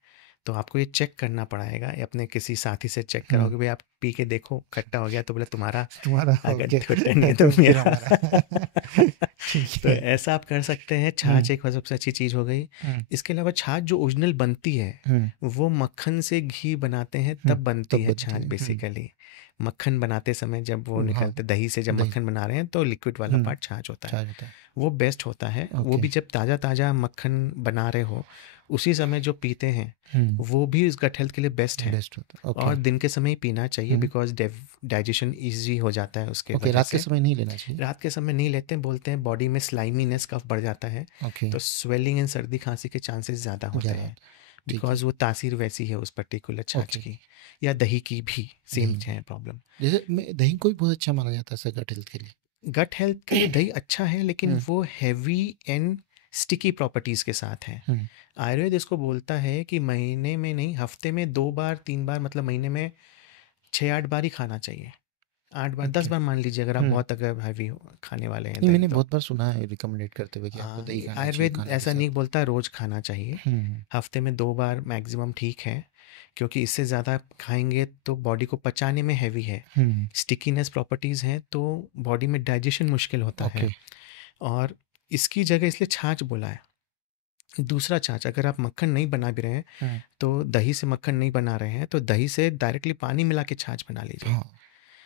तो आपको ये चेक करना पड़ेगा, या अपने किसी साथी से चेक कराओगे, भाई आप पी के देखो खट्टा हो गया तो बोले तुम्हारा, तुम्हारा अगर ओके खट्टा नहीं है तो तो फिर मेरा। हमारा ठीक तो है। ऐसा आप कर सकते हैं। छाछ एक सबसे अच्छी चीज़ हो गई। हम्म इसके अलावा छाछ जो ओरिजिनल बनती है, वो मक्खन से घी बनाते हैं तब बनती तब है बनती छाछ है। बेसिकली। मक्खन बनाते समय जब वो हाँ, निकलते दही से, जब दही। मक्खन बना रहे हैं तो लिक्विड वाला पार्ट छाछ होता है, छाछ होता है। वो बेस्ट होता है। वो ओके। भी जब ताज़ा ताज़ा मक्खन बना रहे हो उसी समय जो पीते हैं वो भी इस गट हेल्थ के लिए बेस्ट है। बेस्ट होता है। और ओके। दिन के समय ही पीना चाहिए, बिकॉज डाइजेशन ईजी हो जाता है उसके ओके, वजह रात के से। समय नहीं लेना चाहिए? रात के समय नहीं लेते हैं, बोलते हैं बॉडी में स्लाइमीनेस कफ बढ़ जाता है, ओके। तो स्वेलिंग एंड सर्दी खांसी के चांसेस ज़्यादा होते ज़्यादा हैं, होता है। ठीक है। बिकॉज वो तासीर वैसी है उस पर्टिकुलर छाछ ओके। की, या दही की भी सेम दही, है प्रॉब्लम। जैसे दही को भी बहुत अच्छा माना जाता है सर गट हेल्थ के लिए। गट हेल्थ के लिए दही अच्छा है, लेकिन हम्म वो हैवी एंड स्टिकी प्रॉपर्टीज़ के साथ है। हम्म आयुर्वेद इसको बोलता है कि महीने में नहीं, हफ्ते में 2 बार 3 बार, मतलब महीने में 6-8 बार ही खाना चाहिए। 8 बार 10 बार मान लीजिए, अगर आप हम्म बहुत अगर हैवी खाने वाले हैं नहीं, दही मैंने तो। बहुत बार सुना है रिकमेंडेड करते हुए कि आपको दही खाना चाहिए आयुर्वेद खाने के ऐसा साथ। नहीं बोलता रोज़ खाना चाहिए, हम्म हफ्ते में 2 बार मैक्सिमम ठीक है, क्योंकि इससे ज़्यादा खाएंगे तो बॉडी को पचाने में हैवी है, हम्म स्टिकीनेस प्रॉपर्टीज़ हैं, तो बॉडी में डाइजेशन मुश्किल होता ओके। है। और इसकी जगह इसलिए छाछ बोला है। दूसरा छाछ, अगर आप मक्खन नहीं बना भी रहे हैं, हम्म तो दही से मक्खन नहीं बना रहे हैं तो दही से डायरेक्टली पानी मिला के छाछ बना लीजिए। हाँ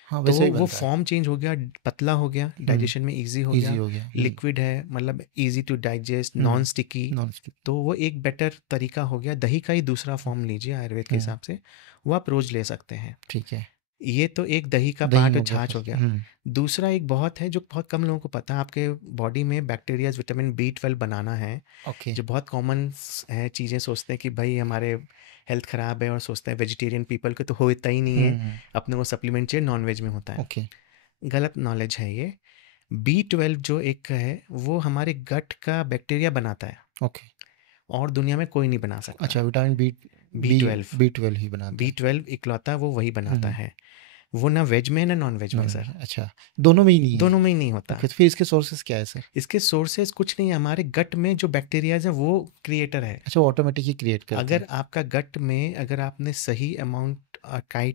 हाँ, तो वैसे ही वो बनता है। फॉर्म चेंज हो गया, पतला हो गया, डाइजेशन में इजी हो इजी गया, हो गया। लिक्विड है, मतलब easy to digest, non sticky. Non stick. तो वो एक बेटर तरीका हो गया। दही का ही दूसरा फॉर्म लीजिए आयुर्वेद के हिसाब से, वो आप रोज ले सकते हैं। ठीक है। ये तो एक दही का दही पार्ट हो और गया छाछ हो फर्स्ट। गया। दूसरा एक बहुत है जो बहुत कम लोगों को पता है, आपके बॉडी में बैक्टीरियाज विटामिन B12 बनाना है, ओके। जो बहुत कॉमन है। चीज़ें सोचते हैं कि भाई हमारे हेल्थ ख़राब है, और सोचते हैं वेजिटेरियन पीपल को तो होता ही नहीं है, अपने को सप्लीमेंट चाहिए, नॉनवेज में होता है। ओके। गलत नॉलेज है ये। B12 जो एक है वो हमारे गट का बैक्टीरिया बनाता है, ओके। और दुनिया में कोई नहीं बना सकता। अच्छा, vitamin B B B12 B12 ही बनाता है। B12 इकलौता वो वही बनाता है। वो ना वेज में ना नॉन वेज में सर, अच्छा, दोनों में ही नहीं है? दोनों में ही नहीं होता। ओके, तो फिर इसके सोर्सेस क्या है सर? इसके सोर्सेज कुछ नहीं है, हमारे गट में जो बैक्टीरियाज है वो क्रिएटर है। अच्छा, वो ऑटोमेटिक ही क्रिएट करते अगर आपका गट में, अगर आपने सही अमाउंट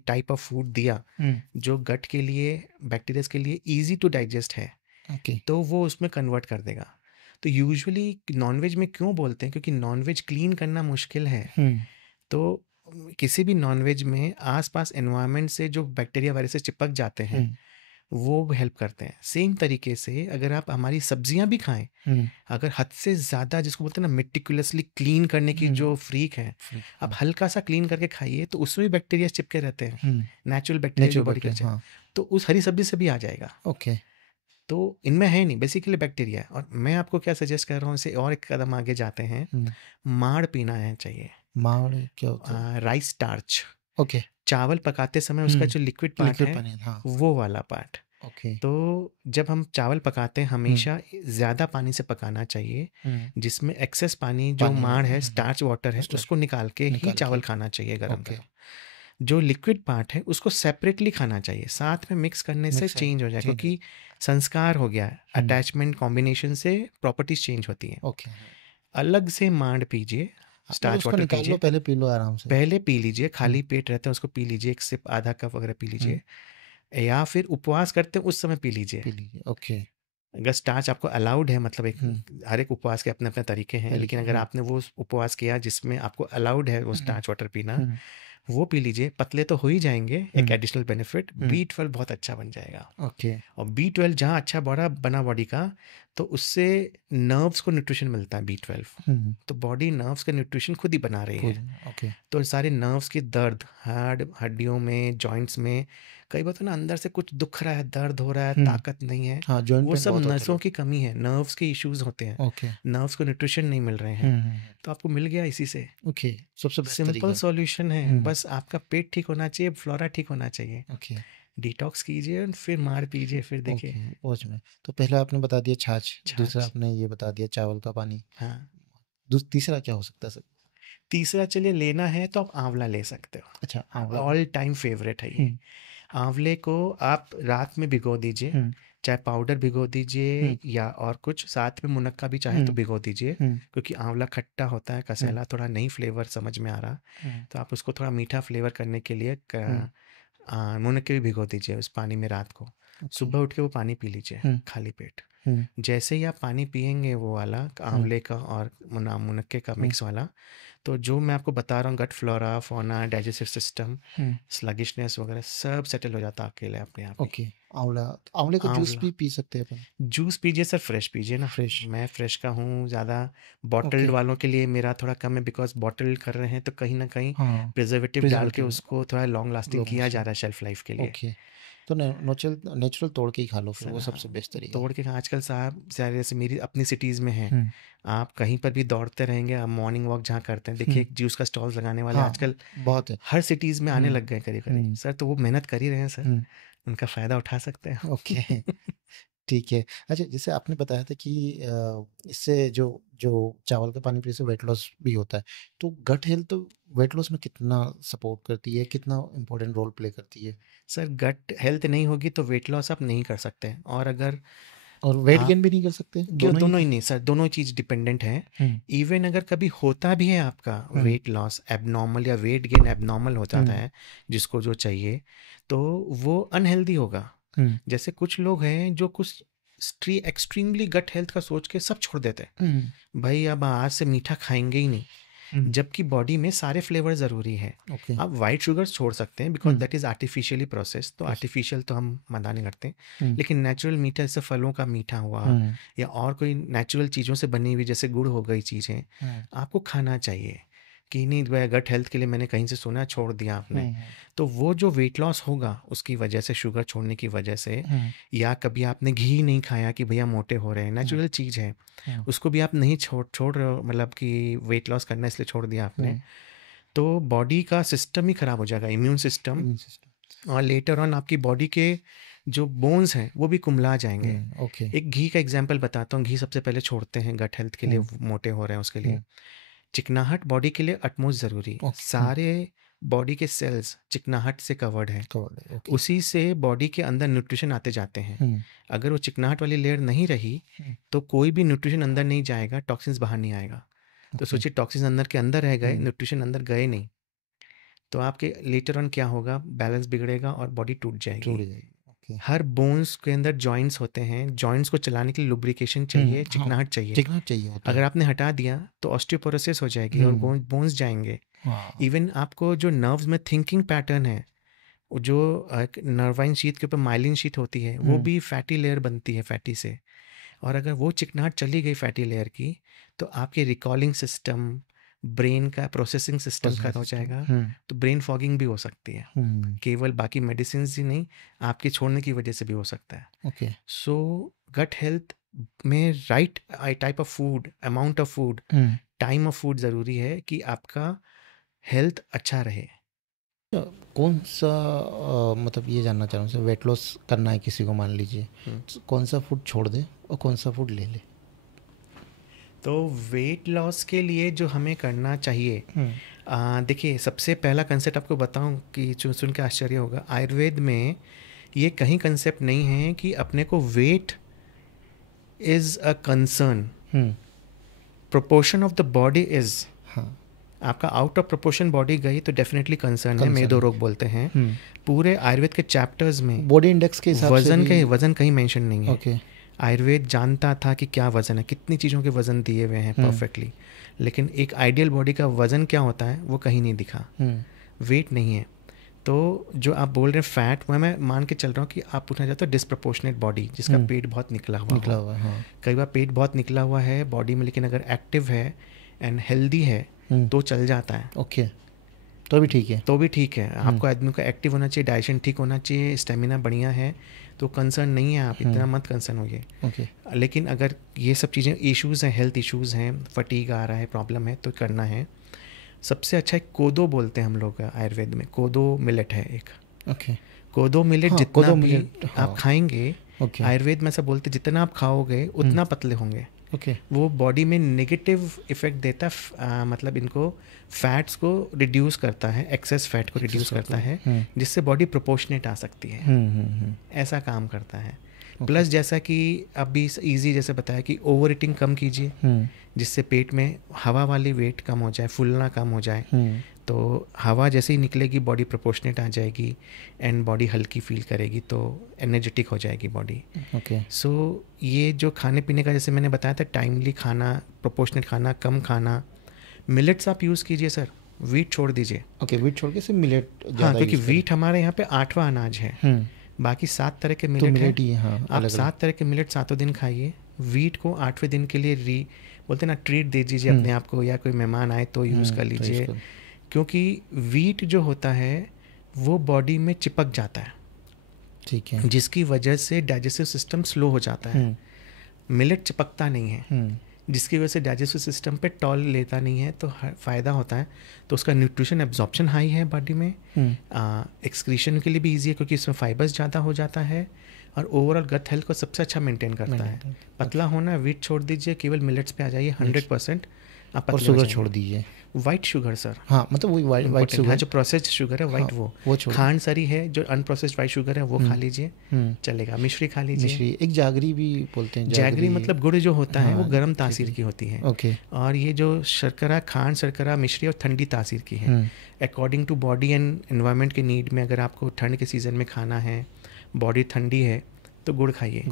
टाइप ऑफ फूड दिया हैं। जो गट के लिए, बैक्टीरियाज के लिए इजी टू डाइजेस्ट है, ओके। तो वो उसमें कन्वर्ट कर देगा। तो यूजुअली नॉनवेज में क्यों बोलते हैं, क्योंकि नॉनवेज क्लीन करना मुश्किल है। तो किसी भी नॉनवेज में आसपास एनवायरनमेंट से जो बैक्टीरिया वायरसेस चिपक जाते हैं वो हेल्प करते हैं। सेम तरीके से अगर आप हमारी सब्जियां भी खाएं, अगर हद से ज़्यादा, जिसको बोलते हैं ना मेटिकुलसली क्लीन करने की जो फ्रीक है, आप हल्का सा क्लीन करके खाइए तो उसमें भी बैक्टीरिया चिपके रहते हैं, नेचुरल बैक्टीरिया बॉडी के। तो उस हरी सब्जी से भी आ जाएगा। ओके। तो इनमें है नहीं, बेसिकली बैक्टीरिया है। और मैं आपको क्या सजेस्ट कर रहा हूँ, इसे और एक कदम आगे जाते हैं, माड़ पीना है चाहिए। माड़ क्या होता है? Rice starch. ओके। चावल पकाते समय उसका जो लिक्विड पार्ट है, हाँ। वो वाला पार्ट ओके। तो जब हम चावल पकाते हैं हमेशा ज़्यादा पानी से पकाना चाहिए, जिसमें एक्सेस पानी जो पानी माड़ होगा। है, स्टार्च वाटर है, स्टार्च उसको निकाल के ही निकाल चावल के। खाना चाहिए गरम ओके। गरम। जो लिक्विड पार्ट है उसको सेपरेटली खाना चाहिए, साथ में मिक्स करने से मिक्स है, चेंज हो जाए, चेंज है। क्योंकि संस्कार हो गया है, अटैचमेंट कॉम्बिनेशन से प्रॉपर्टीज चेंज होती हैं। ओके। अलग से मांड पीजिए, मतलब स्टार्च उसको वाटर निकाल लो, पीजिए, पहले पी लो आराम से। पहले पी लीजिए, हम्म, खाली पेट रहता है उसको पी लीजिए, एक सिप आधा कप वगैरह पी हम्म, लीजिए, या फिर उपवास करते हैं उस समय पी लीजिए। पी लीजिए। ओके। अगर स्टार्च आपको अलाउड है, मतलब एक हम्म, हर एक उपवास के अपने अपने तरीके हैं, तरीके। लेकिन अगर आपने वो उपवास किया जिसमें आपको अलाउड है वो हम्म, स्टार्च वाटर पीना, हम्म, वो पी लीजिए। पतले तो हो ही जाएंगे, एक हम्म, एडिशनल बेनिफिट, हम्म, B12 बहुत अच्छा बन जाएगा। ओके। और B12 जहाँ अच्छा बड़ा बना बॉडी का, तो उससे नर्व्स को न्यूट्रिशन मिलता है B12। हम्म, तो बॉडी नर्व्स का न्यूट्रिशन खुद ही बना रही है। ओके। तो सारे नर्व्स की दर्द, हड्डियों में, जॉइंट्स में, कई बार तो ना अंदर से कुछ दुख रहा है, दर्द हो रहा है, हम्म, ताकत नहीं है, हाँ, जॉइंट वो पेन सब बहुत होते हैं नसों लोग। की कमी है, नर्व्स के इश्यूज होते हैं, ओके। नर्व्स को न्यूट्रिशन नहीं मिल रहे हैं। तो आपको मिल गया इसी से। ओके, सबसे बेस्ट सिंपल तरीका। सॉल्यूशन है, हम्म, बस आपका पेट ठीक होना चाहिए, फ्लोरा ठीक होना चाहिए, ओके। डिटॉक्स कीजिए और फिर मार पीजिए, फिर देखिए। ओके, पहुँच में तो पहला आपने बता दिया छाछ, दूसरा छाछ। आपने ये बता दिया चावल का पानी। हाँ। तीसरा क्या हो सकता है सर? तीसरा, चलिए लेना है तो आप आंवला ले सकते अच्छा, हो, आंवला। ऑल टाइम फेवरेट है ये। हम्म, आंवले को आप रात में भिगो दीजिए, हम्म, चाहे पाउडर भिगो दीजिए हम्म, या और कुछ, साथ में मुनक्का भी चाहे तो हम्म, भिगो दीजिए, हम्म, क्योंकि आंवला खट्टा होता है, हम्म, कसैला, थोड़ा नहीं फ्लेवर समझ में आ रहा, हम्म, तो आप उसको थोड़ा मीठा फ्लेवर करने के लिए हम्म, मुनक्के भी भिगो दीजिए उस पानी में रात को। ओके। सुबह उठ के वो पानी पी लीजिए हम्म, खाली पेट। हम्म, जैसे ही आप पानी पियेंगे वो वाला हम्म, आंवले का और मुनक्के का हम्म, मिक्स वाला, तो जो मैं आपको बता रहा हूँ, गट फ्लोरा, फोना, डाइजेस्टिव सिस्टम, हम्म, स्लगिशनेस वगैरह सब सेटल हो जाता है अकेले अपने आप ही। ओके। आंवला, तो आंवले का जूस आंवला भी पी सकते हैं अपन? जूस पीजिए सर, फ्रेश पीजिए ना। फ्रेश। मैं फ्रेश का हूँ ज़्यादा, ओके। बॉटल्ड वालों के लिए मेरा थोड़ा कम है, बिकॉज बॉटल्ड कर रहे हैं तो कहीं ना कहीं हाँ, प्रिजर्वेटिव डाल के प्रिजर्वेटिव। उसको थोड़ा लॉन्ग लास्टिंग लोग किया जा से। रहा है शेल्फ लाइफ के लिए। ओके। तो नेचुरल नेचुरल तोड़ के ही खा लो फिर, सर वो हाँ, सबसे बेस्ट तरीका है। तोड़ के आजकल साहब सारे, जैसे मेरी अपनी सिटीज़ में है, हम्म, आप कहीं पर भी दौड़ते रहेंगे, आप मॉर्निंग वॉक जहाँ करते हैं, देखिए हम्म, एक जूस का स्टॉल्स लगाने वाले हाँ, आजकल बहुत है। हर सिटीज़ में आने हम्म, लग गए करीब करीब। हम्म, सर तो वो मेहनत कर ही रहे हैं सर, हम्म, उनका फ़ायदा उठा सकते हैं। ओके। ठीक है। अच्छा, जैसे आपने बताया था कि इससे जो जो चावल का पानी पीने से वेट लॉस भी होता है, तो गट हेल्थ वेट लॉस में कितना सपोर्ट करती है, कितना इम्पोर्टेंट रोल प्ले करती है? सर गट हेल्थ नहीं होगी तो वेट लॉस आप नहीं कर सकते, और अगर और वेट आप गेन भी नहीं कर सकते, क्यों, दोनों ही? दोनों ही नहीं सर, दोनों ही चीज़ डिपेंडेंट है। हम्म, इवन अगर कभी होता भी है आपका हम्म, वेट लॉस एबनॉर्मल या वेट गेन एबनॉर्मल हो जाता हम्म, है, जिसको जो चाहिए, तो वो अनहेल्दी होगा। हम्म, जैसे कुछ लोग हैं जो कुछ एक्सट्रीमली गट हेल्थ का सोच के सब छोड़ देते हम्म, हैं, भाई अब आज से मीठा खाएंगे ही नहीं, हम्म, जबकि बॉडी में सारे फ्लेवर ज़रूरी है। ओके। आप वाइट शुगर्स छोड़ सकते हैं because hmm, that is artificially process, तो प्रोसेस। आर्टिफिशियल तो हम मना नहीं करते, हम्म, लेकिन नेचुरल मीठा जैसे फलों का मीठा हुआ, हम्म, या और कोई नेचुरल चीज़ों से बनी हुई जैसे गुड़ हो गई चीज़ें, हम्म, आपको खाना चाहिए। कि नहीं भाई गट हेल्थ के लिए मैंने कहीं से सुना, छोड़ दिया आपने, हम्म, तो वो जो वेट लॉस होगा उसकी वजह से, शुगर छोड़ने की वजह से, हम्म, या कभी आपने घी नहीं खाया कि भैया मोटे हो रहे हैं, हम्म, नेचुरल चीज़ है, हम्म, उसको भी आप नहीं छोड़ छोड़ रहे हो, मतलब कि वेट लॉस करना इसलिए छोड़ दिया आपने, हम्म, तो बॉडी का सिस्टम ही ख़राब हो जाएगा, इम्यून सिस्टम, इम्यून सिस्टम। और लेटर ऑन आपकी बॉडी के जो बोन्स हैं वो भी कुम्हला जाएंगे। ओके। एक घी का एग्जांपल बताता हूँ, घी सबसे पहले छोड़ते हैं गट हेल्थ के लिए, हम्म, मोटे हो रहे हैं उसके लिए। हम्म, चिकनाहट बॉडी के लिए अटमोस्ट ज़रूरी है, ओके। सारे बॉडी के सेल्स चिकनाहट से कवर्ड हैं, कवर्ड है, ओके। उसी से बॉडी के अंदर न्यूट्रिशन आते जाते हैं। हम्म, अगर वो चिकनाहट वाली लेयर नहीं रही हम्म, तो कोई भी न्यूट्रिशन अंदर नहीं जाएगा, टॉक्सिन्स बाहर नहीं आएगा। तो ओके। सोचिए टॉक्सिन्स अंदर के अंदर रह गए, हम्म, न्यूट्रिशन अंदर गए नहीं, तो आपके लेटर ऑन क्या होगा, बैलेंस बिगड़ेगा और बॉडी टूट जुड़ जाएगी। जाएगी, ओके। हर बोन्स के अंदर जॉइंट्स होते हैं, जॉइंट्स को चलाने के लिए लुब्रिकेशन चाहिए, हाँ, चिकनाहट चाहिए। चिकना चाहिए होता अगर है। आपने हटा दिया तो ऑस्टियोपोरोसिस हो जाएगी और हम्म, बोन्स जाएंगे। हाँ। इवन आपको जो नर्व्स में थिंकिंग पैटर्न है, वो जो नर्वाइन शीथ के ऊपर माइलिन शीथ होती है, वो हम्म, भी फैटी लेयर बनती है फैटी से, और अगर वो चिकनाहट चली गई फैटी लेयर की, तो आपके रिकॉलिंग सिस्टम, ब्रेन का प्रोसेसिंग सिस्टम प्रोसेसिंग खत्म हो सिस्टम। जाएगा, हम्म, तो ब्रेन फॉगिंग भी हो सकती है। हम्म, केवल बाकी मेडिसिन ही नहीं, आपके छोड़ने की वजह से भी हो सकता है। ओके। सो गट हेल्थ में right type of food, amount of food, hmm, time of food ज़रूरी है कि आपका हेल्थ अच्छा रहे। कौन सा मतलब ये जानना चाह रहा हूँ, वेट लॉस करना है किसी को मान लीजिए, तो कौन सा फूड छोड़ दे और कौन सा फूड ले ले? तो वेट लॉस के लिए जो हमें करना चाहिए, देखिए सबसे पहला कंसेप्ट आपको बताऊं कि जो सुन के आश्चर्य होगा, आयुर्वेद में ये कहीं कंसेप्ट नहीं है कि अपने को weight is a concern, proportion of the body is. हाँ, आपका आउट ऑफ प्रोपोर्शन बॉडी गई तो डेफिनेटली कंसर्न है, Concern मेदो है। रोग बोलते हैं। पूरे आयुर्वेद के चैप्टर्स में बॉडी इंडेक्स के हिसाब से भी। वजन कहीं मेंशन नहीं है। ओके। आयुर्वेद जानता था कि क्या वजन है, कितनी चीज़ों के वजन दिए हुए हैं परफेक्टली, लेकिन एक आइडियल बॉडी का वजन क्या होता है वो कहीं नहीं दिखा, वेट नहीं है। तो जो आप बोल रहे हैं फैट, वह मैं मान के चल रहा हूँ कि आप पूछना चाहते हो डिस्प्रपोर्शनेट बॉडी, जिसका पेट बहुत निकला हुआ हो। हाँ। कई बार पेट बहुत निकला हुआ है बॉडी में, लेकिन अगर एक्टिव है एंड हेल्दी है तो चल जाता है। ओके, तो भी ठीक है। तो भी ठीक है, आपको आदमी का एक्टिव होना चाहिए, डाइजेशन ठीक होना चाहिए, स्टेमिना बढ़िया है, तो कंसर्न नहीं है, आप इतना मत कंसर्न होइए। ओके। लेकिन अगर ये सब चीज़ें इश्यूज़ हैं, हेल्थ इश्यूज़ हैं, फटीग आ रहा है, प्रॉब्लम है, तो करना है। सबसे अच्छा एक कोदो बोलते हैं हम लोग आयुर्वेद में, कोदो मिलेट है एक। ओके। कोदो मिलेट हाँ, जितना कोदो भी मिलेट, हाँ। आप खाएंगे, ओके। आयुर्वेद में ऐसा बोलते हैं जितना आप खाओगे उतना पतले होंगे। ओके। वो बॉडी में नेगेटिव इफेक्ट देता है, मतलब इनको फैट्स को रिड्यूस करता है, एक्सेस फैट को रिड्यूस करता है, जिससे बॉडी प्रोपोर्शनेट आ सकती है। ऐसा काम करता है। प्लस जैसा कि अभी इजी जैसे बताया कि ओवर ईटिंग कम कीजिए, जिससे पेट में हवा वाली वेट कम हो जाए, फूलना कम हो जाए। तो हवा जैसे ही निकलेगी बॉडी प्रोपोर्शनेट आ जाएगी एंड बॉडी हल्की फील करेगी, तो एनर्जेटिक हो जाएगी बॉडी। ओके। सो ये जो खाने पीने का जैसे मैंने बताया था, टाइमली खाना, प्रोपोर्शनेट खाना, कम खाना। मिलेट्स आप यूज़ कीजिए सर, वीट छोड़ दीजिए। ओके, वीट छोड़ के सिर्फ मिलेट हाँ, ज़्यादा क्योंकि यूज़ करें। वीट हमारे यहाँ पे 8वां अनाज है, बाकी 7 तरह के तो मिलेट मिलेट हैं। ही है, हाँ, आप अलग 7 तरह के मिलेट 7 दिन खाइए। वीट को 8वें दिन के लिए बोलते हैं ना, ट्रीट दे दीजिए अपने आप को, या कोई मेहमान आए तो यूज़ कर लीजिए। क्योंकि वीट जो होता है वो बॉडी में चिपक जाता है, ठीक है, जिसकी वजह से डाइजेस्टिव सिस्टम स्लो हो जाता है। मिलेट चिपकता नहीं है, जिसकी वजह से डाइजेस्टिव सिस्टम पे टॉल लेता नहीं है, तो फ़ायदा होता है। तो उसका न्यूट्रिशन एब्जॉर्प्शन हाई है बॉडी में, एक्सक्रीशन के लिए भी ईजी है क्योंकि इसमें फाइबर्स ज़्यादा हो जाता है, और ओवरऑल गट हेल्थ को सबसे अच्छा मेंटेन करता है। पतला होना, वीट छोड़ दीजिए, केवल मिलेट्स पे आ जाइए, 100% आप पतले और हो शुगर जाएंगे। छोड़ दीजिए। वाइट शुगर सर, हाँ, मतलब वही वाइट शुगर, जो प्रोसेस्ड शुगर है वाइट, हाँ, वो छोड़। खांड सरी है, जो अनप्रोसेस्ड वाइट शुगर है वो खा लीजिए, चलेगा। मिश्री खा लीजिए। मिश्री, एक जागरी भी बोलते हैं। जैगरी मतलब गुड़ जो होता है वो हाँ, गर्म तासीर की होती है। ओके। और ये जो शर्करा, खांड शर्करा मिश्री और ठंडी तासीर की है। According to body and environment के नीड में, अगर आपको ठंड के सीज़न में खाना है, बॉडी ठंडी है, तो गुड़ खाइए।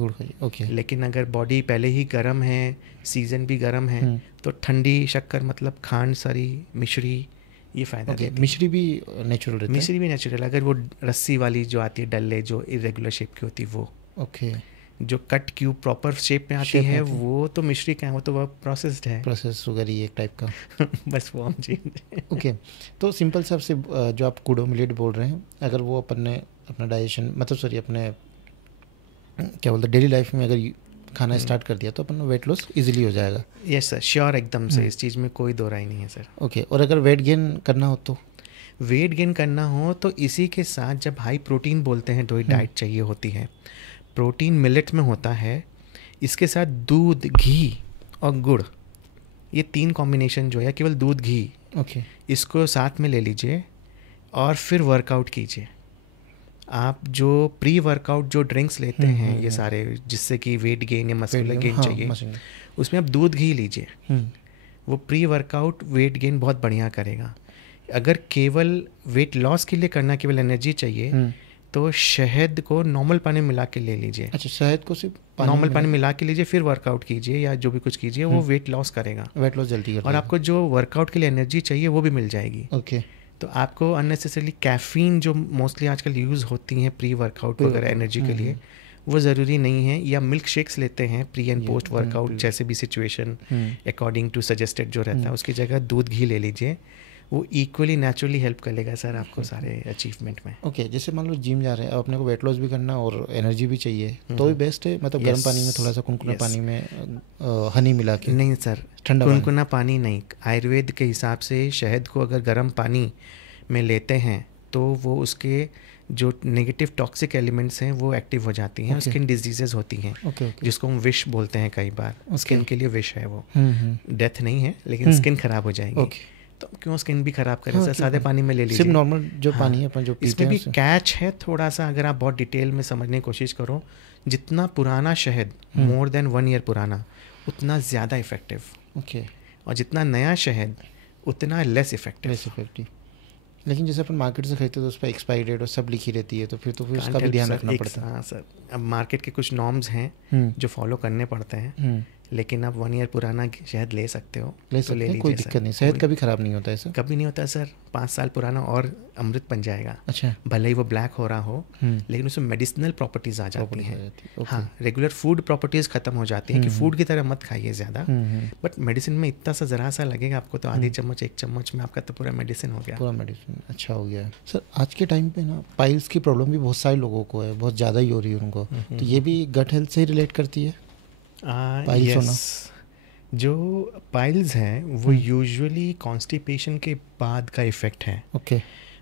ओके। लेकिन अगर बॉडी पहले ही गर्म है, सीज़न भी गर्म है, तो ठंडी शक्कर मतलब खांड सरी मिश्री ये फ़ायदा देती है। मिश्री भी नेचुरल रहता है? मिश्री भी नेचुरल, अगर वो रस्सी वाली जो आती है, डल्ले जो इरेगुलर शेप की होती है वो। ओके। जो कट क्यूब प्रॉपर शेप में आती है वो तो मिश्री का है, वो तो वह प्रोसेस्ड है, प्रोसेस शुगर ही एक टाइप का। बस वो हम चेंज। ओके, तो सिंपल सा से जो आप कोडो मिलेट बोल रहे हैं, अगर वो अपन ने अपना डाइजेशन, मतलब सॉरी, अपने क्या बोलते हैं, डेली लाइफ में अगर खाना स्टार्ट कर दिया तो अपन वेट लॉस इजीली हो जाएगा। यस सर, श्योर, एकदम से, इस चीज़ में कोई दो राय नहीं है सर। ओके, और अगर वेट गेन करना हो तो? वेट गेन करना हो तो इसी के साथ जब हाई प्रोटीन बोलते हैं तो डाइट चाहिए होती है। प्रोटीन मिलेट में होता है, इसके साथ दूध, घी और गुड़, ये 3 कॉम्बिनेशन जो है, केवल दूध घी, ओके, इसको साथ में ले लीजिए और फिर वर्कआउट कीजिए। आप जो प्री वर्कआउट जो ड्रिंक्स लेते हैं ये सारे, जिससे कि वेट गेन या मस्कुलर गेन चाहिए, उसमें आप दूध घी लीजिए। वो प्री वर्कआउट वेट गेन बहुत बढ़िया करेगा। अगर केवल वेट लॉस के लिए करना, केवल एनर्जी चाहिए, तो शहद को नॉर्मल पानी में मिला के ले लीजिए। अच्छा, शहद को सिर्फ नॉर्मल पानी मिला के लीजिए, फिर वर्कआउट कीजिए या जो भी कुछ कीजिए, वो वेट लॉस करेगा, वेट लॉस जल्दी कर और आपको जो वर्कआउट के लिए एनर्जी चाहिए वो भी मिल जाएगी। ओके। तो आपको अननेसेसरली कैफ़ीन जो मोस्टली आजकल यूज़ होती हैं प्री वर्कआउट वगैरह एनर्जी के लिए, वो ज़रूरी नहीं है। या मिल्क शेक्स लेते हैं प्री एंड पोस्ट वर्कआउट, जैसे भी सिचुएशन अकॉर्डिंग टू सजेस्टेड जो रहता है, उसकी जगह दूध घी ले लीजिए, वो इक्वली नेचुरली हेल्प करेगा सर आपको सारे अचीवमेंट में। ओके, जैसे मान लो जिम जा रहे हैं, अब अपने को वेट लॉस भी करना और एनर्जी भी चाहिए, तो भी बेस्ट है, मतलब गर्म पानी में थोड़ा सा कुनकुना पानी में हनी मिला के? नहीं सर, ठंडा कुनकुना पानी नहीं। आयुर्वेद के हिसाब से शहद को अगर गर्म पानी में लेते हैं तो वो उसके जो नेगेटिव टॉक्सिक एलिमेंट्स हैं वो एक्टिव हो जाती हैं, Okay. स्किन डिजीजेज होती हैं, ओके ओके जिसको हम विश बोलते हैं कई बार। स्किन के लिए विश है वो, डेथ नहीं है, लेकिन हम्म। स्किन खराब हो जाएगी। ओके तो क्यों स्किन भी खराब करें हाँ, सर, क्यों सादे नहीं? पानी में ले सिर्फ लीजिए। नॉर्मल जो हाँ, पानी है अपन जो पीते इसमें हैं भी उससे। कैच है थोड़ा सा, अगर आप बहुत डिटेल में समझने की कोशिश करो, जितना पुराना शहद, मोर देन 1 ईयर पुराना, उतना ज़्यादा इफेक्टिव, ओके और जितना नया शहद उतना लेस इफेक्टिव। Less effective. लेकिन जैसे अपन मार्केट से खरीदते हैं तो उस पर एक्सपायरी डेट और सब लिखी रहती है, तो फिर उसका भी ध्यान रखना पड़ता है। हाँ सर, अब मार्केट के कुछ नॉर्म्स हैं जो फॉलो करने पड़ते हैं, लेकिन आप 1 ईयर पुराना शहद ले सकते हो, ले तो सकते ले हैं, लीजिए कोई सर। दिक्कत नहीं, शहद कभी ख़राब नहीं होता है सर। कभी नहीं होता सर, 5 साल पुराना और अमृत बन जाएगा। अच्छा भले ही वो ब्लैक हो रहा हो, लेकिन उसमें मेडिसिनल प्रॉपर्टीज़ आ जाती हैं। हाँ, रेगुलर फूड प्रॉपर्टीज़ ख़त्म हो जाती हैं कि फूड की तरह मत खाइए ज़्यादा, बट मेडिसिन में इतना सा ज़रा सा लगेगा आपको, तो आधी चम्मच 1 चम्मच में आपका तो पूरा मेडिसिन हो गया। पूरा मेडिसिन अच्छा हो गया है सर। आज के टाइम पे ना पाइल्स की प्रॉब्लम भी बहुत सारे लोगों को है, बहुत ज़्यादा ही हो रही है उनको, तो ये भी गट हेल्थ से ही रिलेट करती है पाइल्स होना? जो पाइल्स हैं वो यूजुअली कॉन्स्टिपेशन के बाद का इफ़ेक्ट है। ओके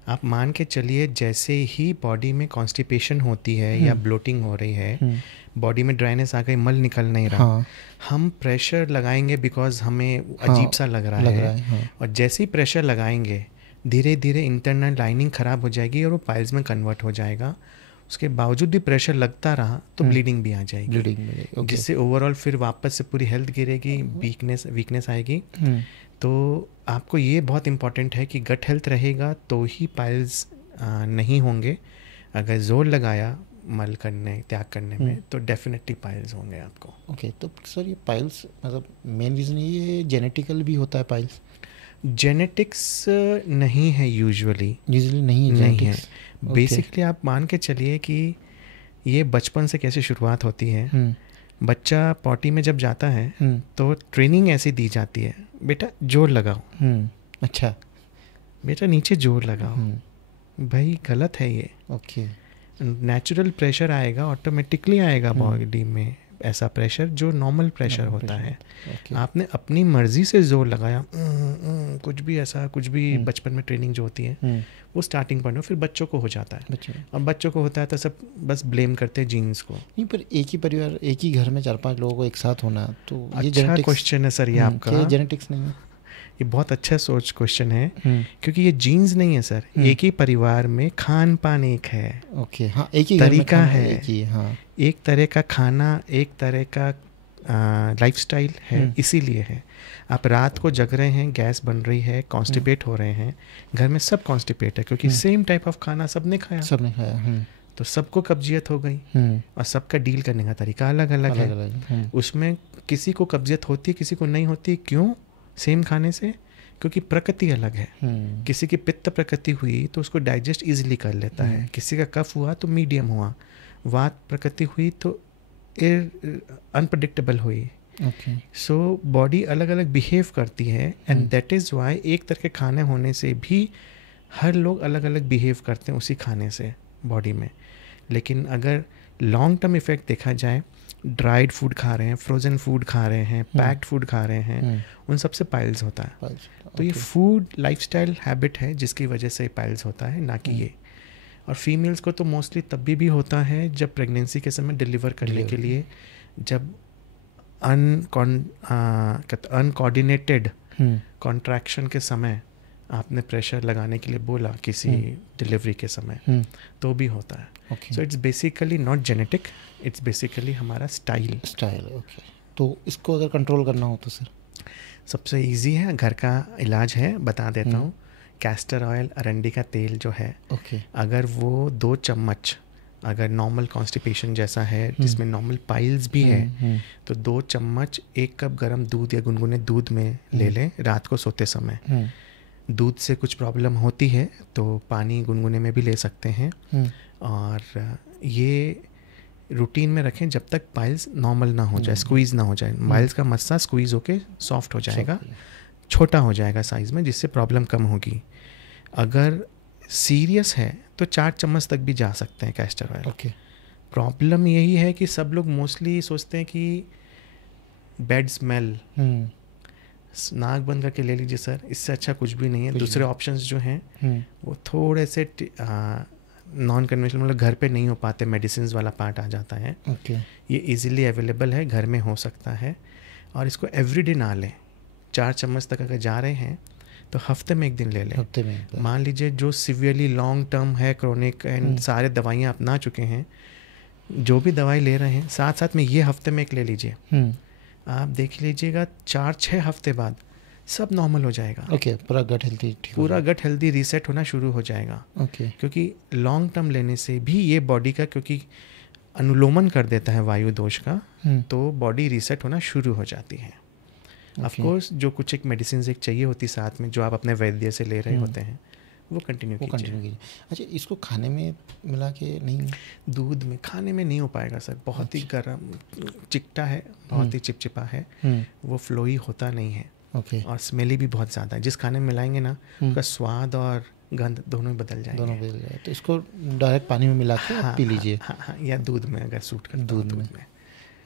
आप मान के चलिए, जैसे ही बॉडी में कॉन्स्टिपेशन होती है या ब्लोटिंग हो रही है, बॉडी में ड्राइनेस आ गई, मल निकल नहीं रहा, हाँ हम प्रेशर लगाएंगे बिकॉज हमें अजीब सा लग रहा है, हाँ। और जैसे ही प्रेशर लगाएंगे धीरे धीरे इंटरनल लाइनिंग ख़राब हो जाएगी और वो पाइल्स में कन्वर्ट हो जाएगा। उसके बावजूद भी प्रेशर लगता रहा तो ब्लीडिंग भी आ जाएगी, ब्लीडिंग में okay. जिससे ओवरऑल फिर वापस से पूरी हेल्थ गिरेगी, वीकनेस आएगी। तो आपको ये बहुत इम्पॉर्टेंट है कि गट हेल्थ रहेगा तो ही पाइल्स नहीं होंगे। अगर जोर लगाया मल करने, त्याग करने में, तो डेफिनेटली पाइल्स होंगे आपको। ओके तो सर ये पाइल्स मतलब मेन रीज़न ये जेनेटिकल भी होता है पाइल्स? जेनेटिक्स नहीं है यूजुअली नहीं है। बेसिकली आप मान के चलिए कि ये बचपन से कैसे शुरुआत होती है। बच्चा पॉटी में जब जाता है तो ट्रेनिंग ऐसी दी जाती है, बेटा जोर लगाओ, अच्छा बेटा नीचे जोर लगाओ। भाई गलत है ये। ओके नेचुरल प्रेशर आएगा, ऑटोमेटिकली आएगा बॉडी में ऐसा प्रेशर जो नॉर्मल प्रेशर होता है। आपने अपनी मर्जी से जोर लगाया, कुछ भी ऐसा, कुछ भी बचपन में ट्रेनिंग जो होती है वो स्टार्टिंग पॉइंट में, फिर बच्चों को हो जाता है। और बच्चों को होता है तो सब बस ब्लेम करते हैं जीन्स को। नहीं, पर एक ही परिवार, एक ही घर में 4-5 लोगों को एक साथ होना, तो ये अच्छा क्वेश्चन है सर ये आपका। जेनेटिक्स नहीं है? ये बहुत अच्छा सोच क्वेश्चन है, क्योंकि ये जीन्स नहीं है सर, एक ही परिवार में खान पान एक है। ओके हाँ, एक ही तरीका है, एक तरह का खाना, एक तरह का लाइफस्टाइल है, इसीलिए है। आप रात को जग रहे हैं, गैस बन रही है, कॉन्स्टिपेट हो रहे हैं, घर में सब कॉन्स्टिपेट है क्योंकि सेम टाइप ऑफ खाना सबने खाया, तो सबको कब्जियत हो गई, और सबका डील करने का तरीका अलग अलग है। उसमें किसी को कब्जियत होती है, किसी को नहीं होती। क्यों? सेम खाने से, क्योंकि प्रकृति अलग है। किसी की पित्त प्रकृति हुई तो उसको डाइजेस्ट इजीली कर लेता है, किसी का कफ हुआ तो मीडियम हुआ, वात प्रकृति हुई तो अनप्रडिक्टेबल हुई। सो बॉडी अलग अलग बिहेव करती है, एंड दैट इज़ वाई एक तरह के खाने होने से भी हर लोग अलग अलग बिहेव करते हैं उसी खाने से बॉडी में। लेकिन अगर लॉन्ग टर्म इफेक्ट देखा जाए, ड्राइड फूड खा रहे हैं, फ्रोज़न फूड खा रहे हैं, पैक्ड फूड खा रहे हैं, उन सबसे पाइल्स होता है। तो ये फूड लाइफस्टाइल हैबिट है जिसकी वजह से पाइल्स होता है, ना कि ये। और फीमेल्स को तो मोस्टली तब भी होता है जब प्रेगनेंसी के समय डिलीवर करने के लिए, जब अनकोऑर्डिनेटेड कॉन्ट्रैक्शन के समय आपने प्रेशर लगाने के लिए बोला किसी डिलीवरी के समय, तो भी होता है। So it's basically not genetic, it's basically हमारा स्टाइल। ओके। तो इसको अगर कंट्रोल करना हो तो सर सबसे इजी है, घर का इलाज है, बता देता हूँ। कैस्टर ऑयल, अरंडी का तेल जो है, अगर वो 2 चम्मच, अगर नॉर्मल कॉन्स्टिपेशन जैसा है जिसमें नॉर्मल पाइल्स भी है, तो 2 चम्मच 1 कप गर्म दूध या गुनगुने दूध में ले लें रात को सोते समय। दूध से कुछ प्रॉब्लम होती है तो पानी गुनगुने में भी ले सकते हैं, और ये रूटीन में रखें जब तक पाइल्स नॉर्मल ना हो जाए, स्क्वीज़ ना हो जाए। पाइल्स का मस्सा स्क्वीज़ होके सॉफ्ट हो जाएगा, छोटा हो जाएगा साइज़ में, जिससे प्रॉब्लम कम होगी। अगर सीरियस है तो 4 चम्मच तक भी जा सकते हैं कैस्टर ऑयल। प्रॉब्लम यही है कि सब लोग मोस्टली सोचते हैं कि बैड स्मेल, नाक बंद करके ले लीजिए सर, इससे अच्छा कुछ भी नहीं है। दूसरे ऑप्शंस जो हैं वो थोड़े से नॉन कन्वेंशनल, मतलब घर पे नहीं हो पाते, मेडिसिन वाला पार्ट आ जाता है। ये इजीली अवेलेबल है, घर में हो सकता है। और इसको एवरीडे ना लें, 4 चम्मच तक अगर जा रहे हैं तो हफ्ते में 1 दिन ले लें। हफ्ते में मान लीजिए जो सिवियरली लॉन्ग टर्म है, क्रोनिक एंड सारे दवाइयाँ अपना चुके हैं, जो भी दवाई ले रहे हैं साथ साथ में ये हफ्ते में 1 ले लीजिए। आप देख लीजिएगा 4-6 हफ्ते बाद सब नॉर्मल हो जाएगा। पूरा गट हेल्दी, पूरा गट हेल्दी रीसेट होना शुरू हो जाएगा। क्योंकि लॉन्ग टर्म लेने से भी ये बॉडी का, क्योंकि अनुलोमन कर देता है वायु दोष का, तो बॉडी रीसेट होना शुरू हो जाती है। ऑफ कोर्स जो कुछ एक मेडिसिन एक चाहिए होती साथ में, जो आप अपने वैद्य से ले रहे होते हैं, वो कंटिन्यू कीजिए। अच्छा, इसको खाने में मिला के नहीं? दूध में खाने में नहीं हो पाएगा सर, बहुत ही गर्म चिकटा है, बहुत ही चिपचिपा है, वो फ्लोई होता नहीं है। और स्मेली भी बहुत ज़्यादा है। जिस खाने में मिलाएंगे ना, उसका स्वाद और गंध दोनों ही बदल जाएंगे। तो इसको डायरेक्ट पानी में मिला के पी लीजिए। हाँ, या दूध में अगर सूट करता दूध में।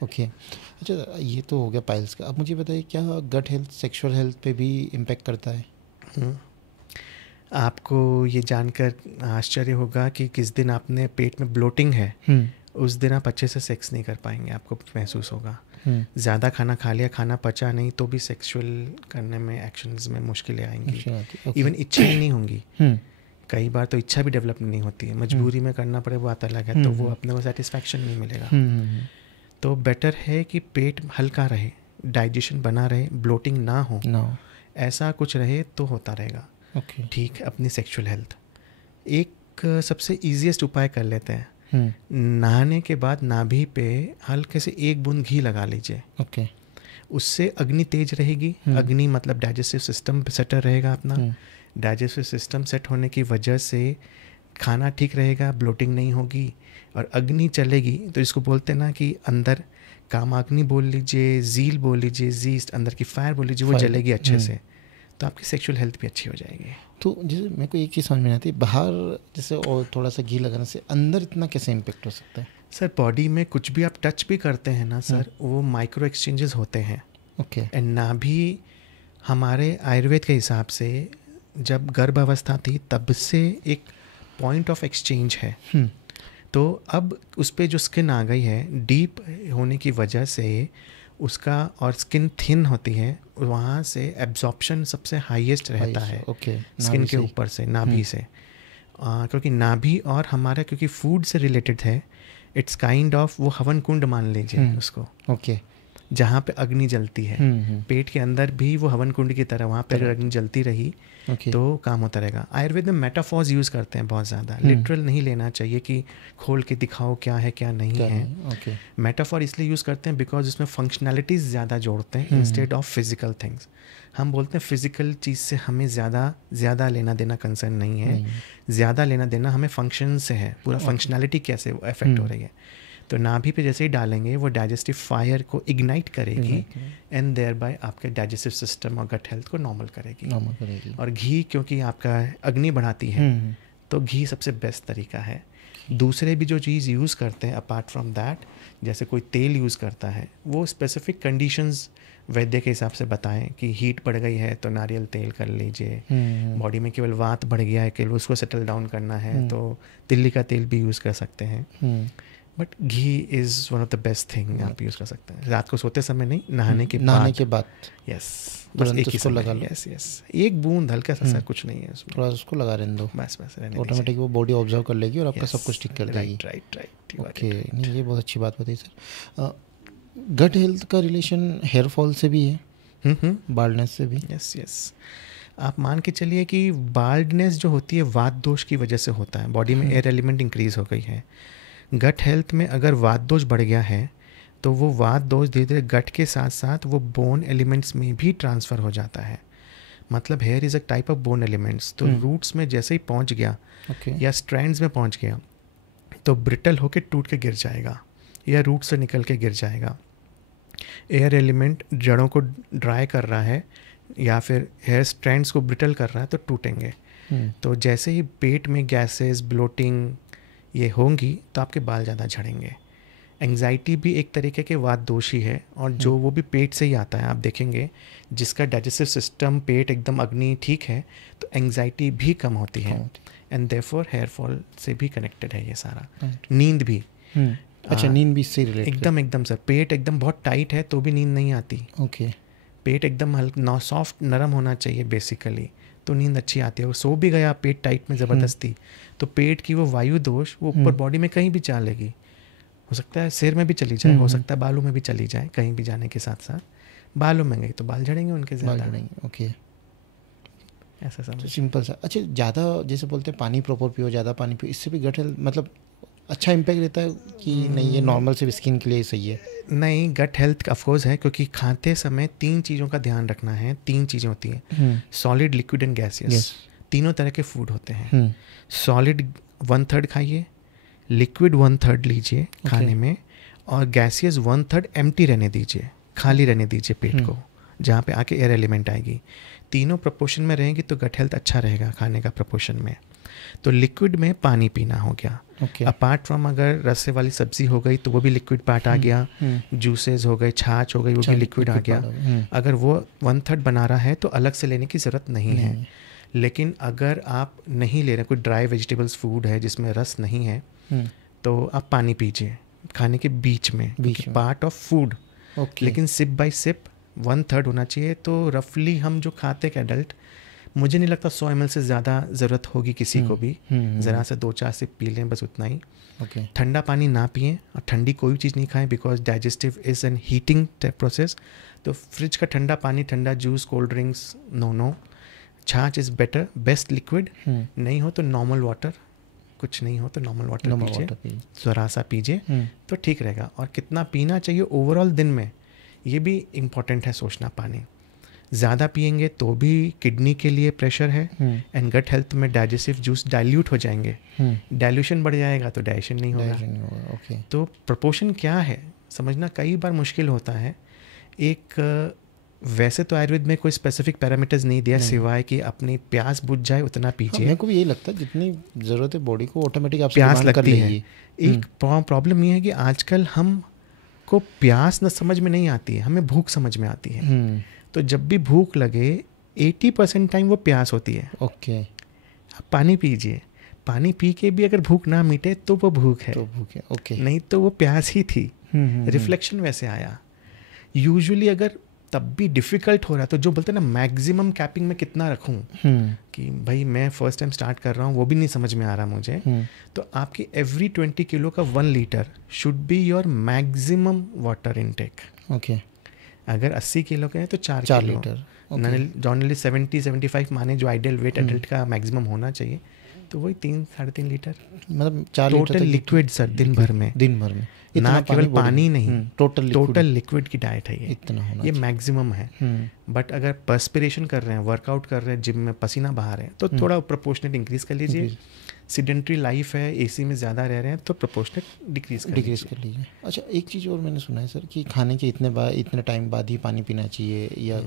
अच्छा, ये तो हो गया पाइल्स का। अब मुझे बताइए, क्या गट हेल्थ सेक्सुअल हेल्थ पे भी इम्पेक्ट करता है? आपको ये जानकर आश्चर्य होगा कि किस दिन आपने पेट में ब्लोटिंग है, उस दिन आप अच्छे से सेक्स नहीं कर पाएंगे, आपको महसूस होगा। ज़्यादा खाना खा लिया, खाना पचा नहीं, तो भी सेक्सुअल करने में, एक्शंस में मुश्किलें आएंगी। इवन इच्छा ही नहीं होंगी। कई बार तो इच्छा भी डेवलप नहीं होती है, मजबूरी में करना पड़े, वो आता अलग है, तो वो अपने को सेटिस्फैक्शन नहीं मिलेगा। तो बेटर है कि पेट हल्का रहे, डाइजेशन बना रहे, ब्लोटिंग ना हो, ऐसा कुछ रहे तो होता रहेगा। ठीक। अपनी सेक्सुअल हेल्थ एक सबसे ईजीएस्ट उपाय कर लेते हैं। नहाने के बाद नाभि पे हल्के से 1 बूंद घी लगा लीजिए। उससे अग्नि तेज रहेगी। अग्नि मतलब डाइजेस्टिव सिस्टम सेटल रहेगा अपना। डाइजेस्टिव सिस्टम सेट होने की वजह से खाना ठीक रहेगा, ब्लोटिंग नहीं होगी और अग्नि चलेगी। तो इसको बोलते हैं ना कि अंदर कामाग्नि बोल लीजिए, जील बोल लीजिए, जीस्ट अंदर की फायर बोल लीजिए, वो जलेगी अच्छे से, तो आपकी सेक्सुअल हेल्थ भी अच्छी हो जाएगी। तो जैसे मेरे को एक चीज़ समझ में नहीं आती, बाहर जैसे और थोड़ा सा घी लगाने से अंदर इतना कैसे इम्पेक्ट हो सकता है? सर बॉडी में कुछ भी आप टच भी करते हैं ना सर, वो माइक्रो एक्सचेंजेस होते हैं। एंड नाभि हमारे आयुर्वेद के हिसाब से जब गर्भ अवस्था थी तब से एक पॉइंट ऑफ एक्सचेंज है। तो अब उस पर जो स्किन आ गई है, डीप होने की वजह से उसका, और स्किन थिन होती है, वहाँ से एब्जॉर्प्शन सबसे हाईएस्ट रहता है स्किन के ऊपर से, नाभि से। क्योंकि नाभि और हमारा, क्योंकि फूड से रिलेटेड है, इट्स काइंड ऑफ वो हवन कुंड मान लीजिए उसको, जहाँ पे अग्नि जलती है। पेट के अंदर भी वो हवन कुंड की तरह वहाँ पे अगर अग्नि जलती रही तो काम होता रहेगा। आयुर्वेद में मेटाफॉर्स यूज़ करते हैं बहुत ज़्यादा, लिटरल नहीं लेना चाहिए कि खोल के दिखाओ क्या है क्या नहीं है। मेटाफॉर इसलिए यूज़ करते हैं बिकॉज उसमें फंक्शनैलिटीज़ ज़्यादा जोड़ते हैं इंस्टेड ऑफ फिजिकल थिंग्स। हम बोलते हैं फिजिकल चीज़ से हमें ज़्यादा लेना देना कंसर्न नहीं है, ज़्यादा लेना देना हमें फंक्शन से है, पूरा फंक्शनैलिटी कैसे इफेक्ट हो रही है। तो नाभि पे जैसे ही डालेंगे वो डाइजेस्टिव फायर को इग्नाइट करेगी एंड देयर बाय आपके डाइजेस्टिव सिस्टम और गट हेल्थ को नॉर्मल करेगी। और घी क्योंकि आपका अग्नि बढ़ाती है, तो घी सबसे बेस्ट तरीका है। दूसरे भी जो चीज़ यूज़ करते हैं अपार्ट फ्रॉम दैट, जैसे कोई तेल यूज़ करता है, वो स्पेसिफिक कंडीशंस वैद्य के हिसाब से बताएं कि हीट बढ़ गई है तो नारियल तेल कर लीजिए, बॉडी में केवल वात बढ़ गया है, केवल उसको सेटल डाउन करना है तो तिल्ली का तेल भी यूज़ कर सकते हैं। But ghee is one of the best thing आप यूज़ कर सकते हैं। रात को सोते समय नहीं, नहाने के बाद। यस, बस एक ही समय लगा लो। यस, 1 बूंद हल्का सा, कुछ नहीं है उसमें, थोड़ा उसको लगा रहने दो, बस ऑटोमेटिक वो बॉडी ऑब्जर्व कर लेगी और आपका सब कुछ ठीक कर देगी। राइट। ओके, नहीं ये बहुत अच्छी बात बताई सर। गट हेल्थ का रिलेशन हेयर फॉल से भी है, बाल्डनेस से भी। यस, आप मान के चलिए कि बाल्डनेस जो होती है वात दोष की वजह से होता है। बॉडी में एयर एलिमेंट इंक्रीज हो गई है। गट हेल्थ में अगर वात दोष बढ़ गया है तो वो वात दोष धीरे धीरे गट के साथ साथ वो बोन एलिमेंट्स में भी ट्रांसफ़र हो जाता है। मतलब here is a type of bone elements. तो रूट्स में जैसे ही पहुंच गया या स्ट्रैंड्स में पहुंच गया तो ब्रिटल होके टूट के गिर जाएगा या रूट से निकल के गिर जाएगा। एयर एलिमेंट जड़ों को ड्राई कर रहा है या फिर हेयर स्ट्रैंड्स को ब्रिटल कर रहा है तो टूटेंगे। तो जैसे ही पेट में गैसेस, ब्लोटिंग ये होंगी तो आपके बाल ज़्यादा झड़ेंगे। एंग्जाइटी भी एक तरीके के वात दोष ही है, और जो वो भी पेट से ही आता है। आप देखेंगे जिसका डाइजेस्टिव सिस्टम, पेट एकदम अग्नि ठीक है, तो एंग्जाइटी भी कम होती है, एंड देयरफॉर हेयर फॉल से भी कनेक्टेड है ये सारा। नींद भी, अच्छा, नींद भी इससे रिलेटेड? एकदम सर, पेट एकदम बहुत टाइट है तो भी नींद नहीं आती। ओके। पेट एकदम हल्का सॉफ्ट नरम होना चाहिए बेसिकली, तो नींद अच्छी आती है। वो सो भी गया पेट टाइट में ज़बरदस्ती, तो पेट की वो वायु दोष वो ऊपर बॉडी में कहीं भी चलेगी। हो सकता है सिर में भी चली जाए, हो सकता है बालों में भी चली जाए, कहीं भी जाने के साथ साथ बालों में गई तो बाल झड़ेंगे उनके ज़्यादा। ओके, ऐसा समझ, सिंपल सा। अच्छा, ज़्यादा जैसे बोलते हैं पानी प्रॉपर पियो, ज़्यादा पानी पियो, इससे भी गट हेल्थ मतलब अच्छा इम्पैक्ट रहता है कि नहीं? ये नॉर्मल सिर्फ स्किन के लिए सही है? नहीं, गट हेल्थ ऑफकोर्स है, क्योंकि खाते समय 3 चीज़ों का ध्यान रखना है। 3 चीज़ें होती हैं, सॉलिड, लिक्विड एंड गैसियस। तीनों तरह के फूड होते हैं। सॉलिड 1/3 खाइए, लिक्विड 1/3 लीजिए खाने में, और गैसियस 1/3 एम्प्टी रहने दीजिए, खाली रहने दीजिए पेट को, जहाँ पे आके एयर एलिमेंट आएगी। तीनों प्रपोर्शन में रहेंगी तो गट हेल्थ अच्छा रहेगा खाने का प्रपोर्शन में। तो लिक्विड में पानी पीना हो गया, अपार्ट फ्रॉम अगर रस्से वाली सब्जी हो गई तो वो भी लिक्विड पार्ट आ गया, जूसेस हो गए, छाछ हो गई, वो भी लिक्विड आ गया। अगर वो 1/3 बना रहा है तो अलग से लेने की ज़रूरत नहीं है। लेकिन अगर आप नहीं ले रहे, कोई ड्राई वेजिटेबल्स फूड है जिसमें रस नहीं है, तो आप पानी पीजिए खाने के बीच में, पार्ट ऑफ फूड। लेकिन सिप बाय सिप 1/3 होना चाहिए। तो रफली हम जो खाते हैं एडल्ट, मुझे नहीं लगता 100 ml से ज़्यादा ज़रूरत होगी किसी को भी। ज़रा से 2-4 सिप पी लें, बस उतना ही। ठंडा पानी ना पिएं, और ठंडी कोई चीज़ नहीं खाएं, because digestive is an heating process. तो फ्रिज का ठंडा पानी, ठंडा जूस, कोल्ड ड्रिंक्स, नो। छाछ इज़ बेटर, बेस्ट लिक्विड। नहीं हो तो नॉर्मल वाटर, कुछ नहीं हो तो नॉर्मल वाटर पीजिए, ज़रा सा पीजिए तो ठीक रहेगा। और कितना पीना चाहिए ओवरऑल दिन में, ये भी इम्पॉर्टेंट है सोचना। पानी ज़्यादा पिएंगे तो भी किडनी के लिए प्रेशर है, एंड गट हेल्थ में डाइजेस्टिव जूस डाइल्यूट हो जाएंगे। डाइल्यूशन बढ़ जाएगा तो डाइजेशन नहीं होगा। तो प्रोपोर्शन क्या है समझना कई बार मुश्किल होता है। एक वैसे तो आयुर्वेद में कोई स्पेसिफिक पैरामीटर्स नहीं दिया, सिवाय कि अपनी प्यास बुझ जाए उतना पीजिए। मेरे को भी यही लगता है, जितनी ज़रूरत है बॉडी को ऑटोमेटिक आपसे प्यास लगती है। एक प्रॉब्लम ये है कि आजकल हम को प्यास न समझ में नहीं आती है, हमें भूख समझ में आती है। तो जब भी भूख लगे 80% टाइम वो प्यास होती है। आप पानी पीजिए, पानी पी के भी अगर भूख ना मिटे तो वो भूख है, नहीं तो वो प्यास ही थी। रिफ्लेक्शन वैसे आया। यूजुअली अगर तब भी डिफ़िकल्ट हो रहा है तो जो बोलते हैं ना मैक्सिमम कैपिंग में कितना रखूं, कि भाई मैं फर्स्ट टाइम स्टार्ट कर रहा हूँ, वो भी नहीं समझ में आ रहा मुझे, तो आपकी एवरी 20 किलो का 1 litre should be your maximum water intake. अगर 80 किलो के हैं तो 4 लीटर। जनरली 70-75 माने जो आइडियल वेट एडल्ट का मैक्सिमम होना चाहिए, तो वही 3-3.5 लीटर, मतलब 4 टोटल लिक्विड सर दिन भर में ना केवल पानी नहीं, टोटल लिक्विड की डाइट है ये मैक्सिमम है। बट अगर पर्स्पिरेशन कर रहे हैं, वर्कआउट कर रहे हैं, जिम में पसीना बहा रहे हैं, तो थोड़ा प्रोपोर्शनेट इंक्रीज कर लीजिए। सीडेंट्री लाइफ है, एसी में ज़्यादा रह रहे हैं, तो प्रोपोर्शनेट डिक्रीज कर लीजिए। अच्छा, एक चीज़ और मैंने सुना है सर कि खाने के इतने टाइम बाद ही पानी पीना चाहिए, या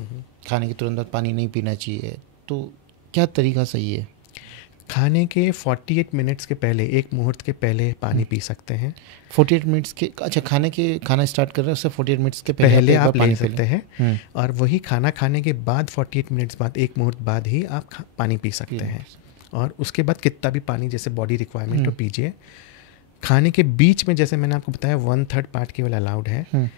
खाने के तुरंत बाद पानी नहीं पीना चाहिए, तो क्या तरीका सही है? खाने के 48 मिनट्स के पहले, 1 मुहूर्त के पहले पानी पी सकते हैं। 48 मिनट्स के, अच्छा, खाना स्टार्ट कर रहे हैं उससे 48 मिनट्स के पहले आप पानी सकते हैं, और वही खाना खाने के बाद 48 मिनट्स बाद, 1 मुहूर्त बाद ही आप पानी पी सकते हैं। और उसके बाद कितना भी पानी जैसे बॉडी रिक्वायरमेंट हो पीजिए। खाने के बीच में जैसे मैंने आपको बताया 1/3 पार्ट केवल अलाउड है।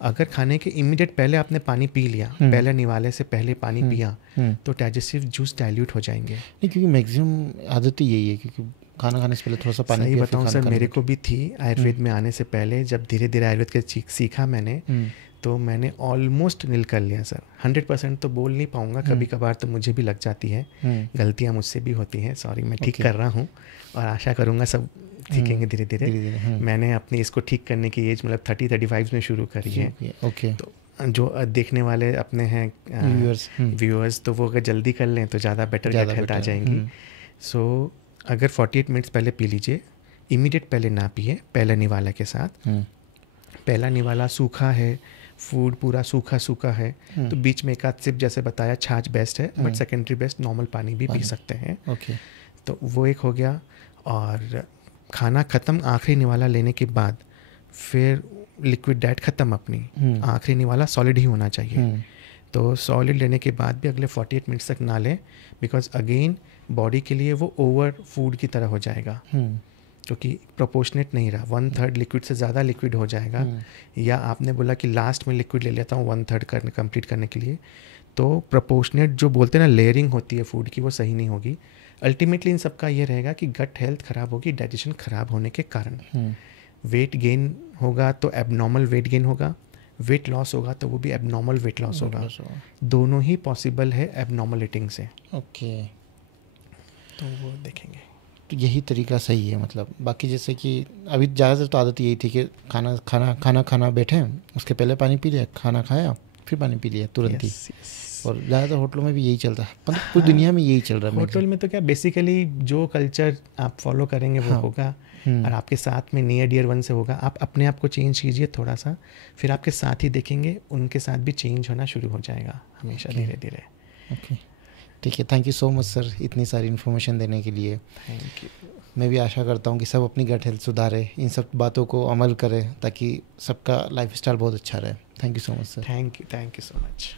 अगर खाने के इमीडिएट पहले आपने पानी पी लिया, पहले निवाले से पहले पानी पिया, तो डाइजेस्टिव जूस डाइल्यूट हो जाएंगे। नहीं, क्योंकि मैक्सिमम आदत यही है, क्योंकि खाना खाने से पहले थोड़ा सा पानी पिया। सही बताऊँ सर, मेरे को भी थी आयुर्वेद में आने से पहले। जब धीरे धीरे आयुर्वेद के सीखा मैंने, तो मैंने ऑलमोस्ट नील कर लिया सर। 100% तो बोल नहीं पाऊंगा, कभी कभार तो मुझे भी लग जाती है, गलतियाँ मुझसे भी होती हैं, सॉरी, मैं ठीक कर रहा हूँ, और आशा करूँगा सब सीखेंगे धीरे धीरे। मैंने अपनी इसको ठीक करने की एज मतलब 30-35 में शुरू करी है। तो जो देखने वाले अपने हैं व्यूअर्स, तो वो अगर जल्दी कर लें तो ज़्यादा बेटर गट हेल्थ आ जाएंगी। सो अगर 48 मिनट्स पहले पी लीजिए, इमीडिएट पहले ना पिए, पहला निवाला के साथ। पहला निवाला सूखा है, फूड पूरा सूखा है, तो बीच में एक आध सिप, जैसे बताया, छाछ बेस्ट है, बट सेकेंडरी बेस्ट नॉर्मल पानी भी पी सकते हैं। तो वो एक हो गया। और खाना ख़त्म आखिरी निवाला लेने के बाद फिर लिक्विड डाइट ख़त्म अपनी, आखिरी निवाला सॉलिड ही होना चाहिए। तो सॉलिड लेने के बाद भी अगले 48 मिनट्स तक ना लें, बिकॉज अगेन बॉडी के लिए वो ओवर फूड की तरह हो जाएगा, क्योंकि प्रोपोर्शनेट नहीं रहा। 1/3 लिक्विड से ज़्यादा लिक्विड हो जाएगा, या आपने बोला कि लास्ट में लिक्विड ले लेता हूँ 1/3 करने कंप्लीट करने के लिए, तो प्रोपोर्शनेट जो बोलते हैं ना लेयरिंग होती है फूड की, वो सही नहीं होगी। अल्टीमेटली इन सबका ये रहेगा कि गट हेल्थ ख़राब होगी डाइजेशन ख़राब होने के कारण। वेट गेन होगा तो एबनॉर्मल वेट गेन होगा, वेट लॉस होगा तो वो भी एबनॉर्मल वेट लॉस होगा। दोनों ही पॉसिबल है एबनॉर्मल ईटिंग से। ओके, तो वो देखेंगे। तो यही तरीका सही है मतलब। बाकी जैसे कि अभी ज़्यादातर तो आदत यही थी कि खाना बैठे, उसके पहले पानी पी लिया, खाना खाया फिर पानी पी लिया तुरंत ही। और ज़्यादातर होटलों में भी यही चलता है, मतलब पूरी दुनिया में यही चल रहा है। होटल में तो क्या बेसिकली जो कल्चर आप फॉलो करेंगे वो होगा, और आपके साथ में नियर डियर वन से होगा। आप अपने आप को चेंज कीजिए थोड़ा सा, फिर आपके साथ ही देखेंगे उनके साथ भी चेंज होना शुरू हो जाएगा हमेशा, धीरे धीरे। ओके, ठीक है, thank you so much sir इतनी सारी इन्फॉर्मेशन देने के लिए। Thank you. मैं भी आशा करता हूँ कि सब अपनी गट हेल्थ सुधारें, इन सब बातों को अमल करें, ताकि सबका लाइफस्टाइल बहुत अच्छा रहे। Thank you so much sir. Thank you so much.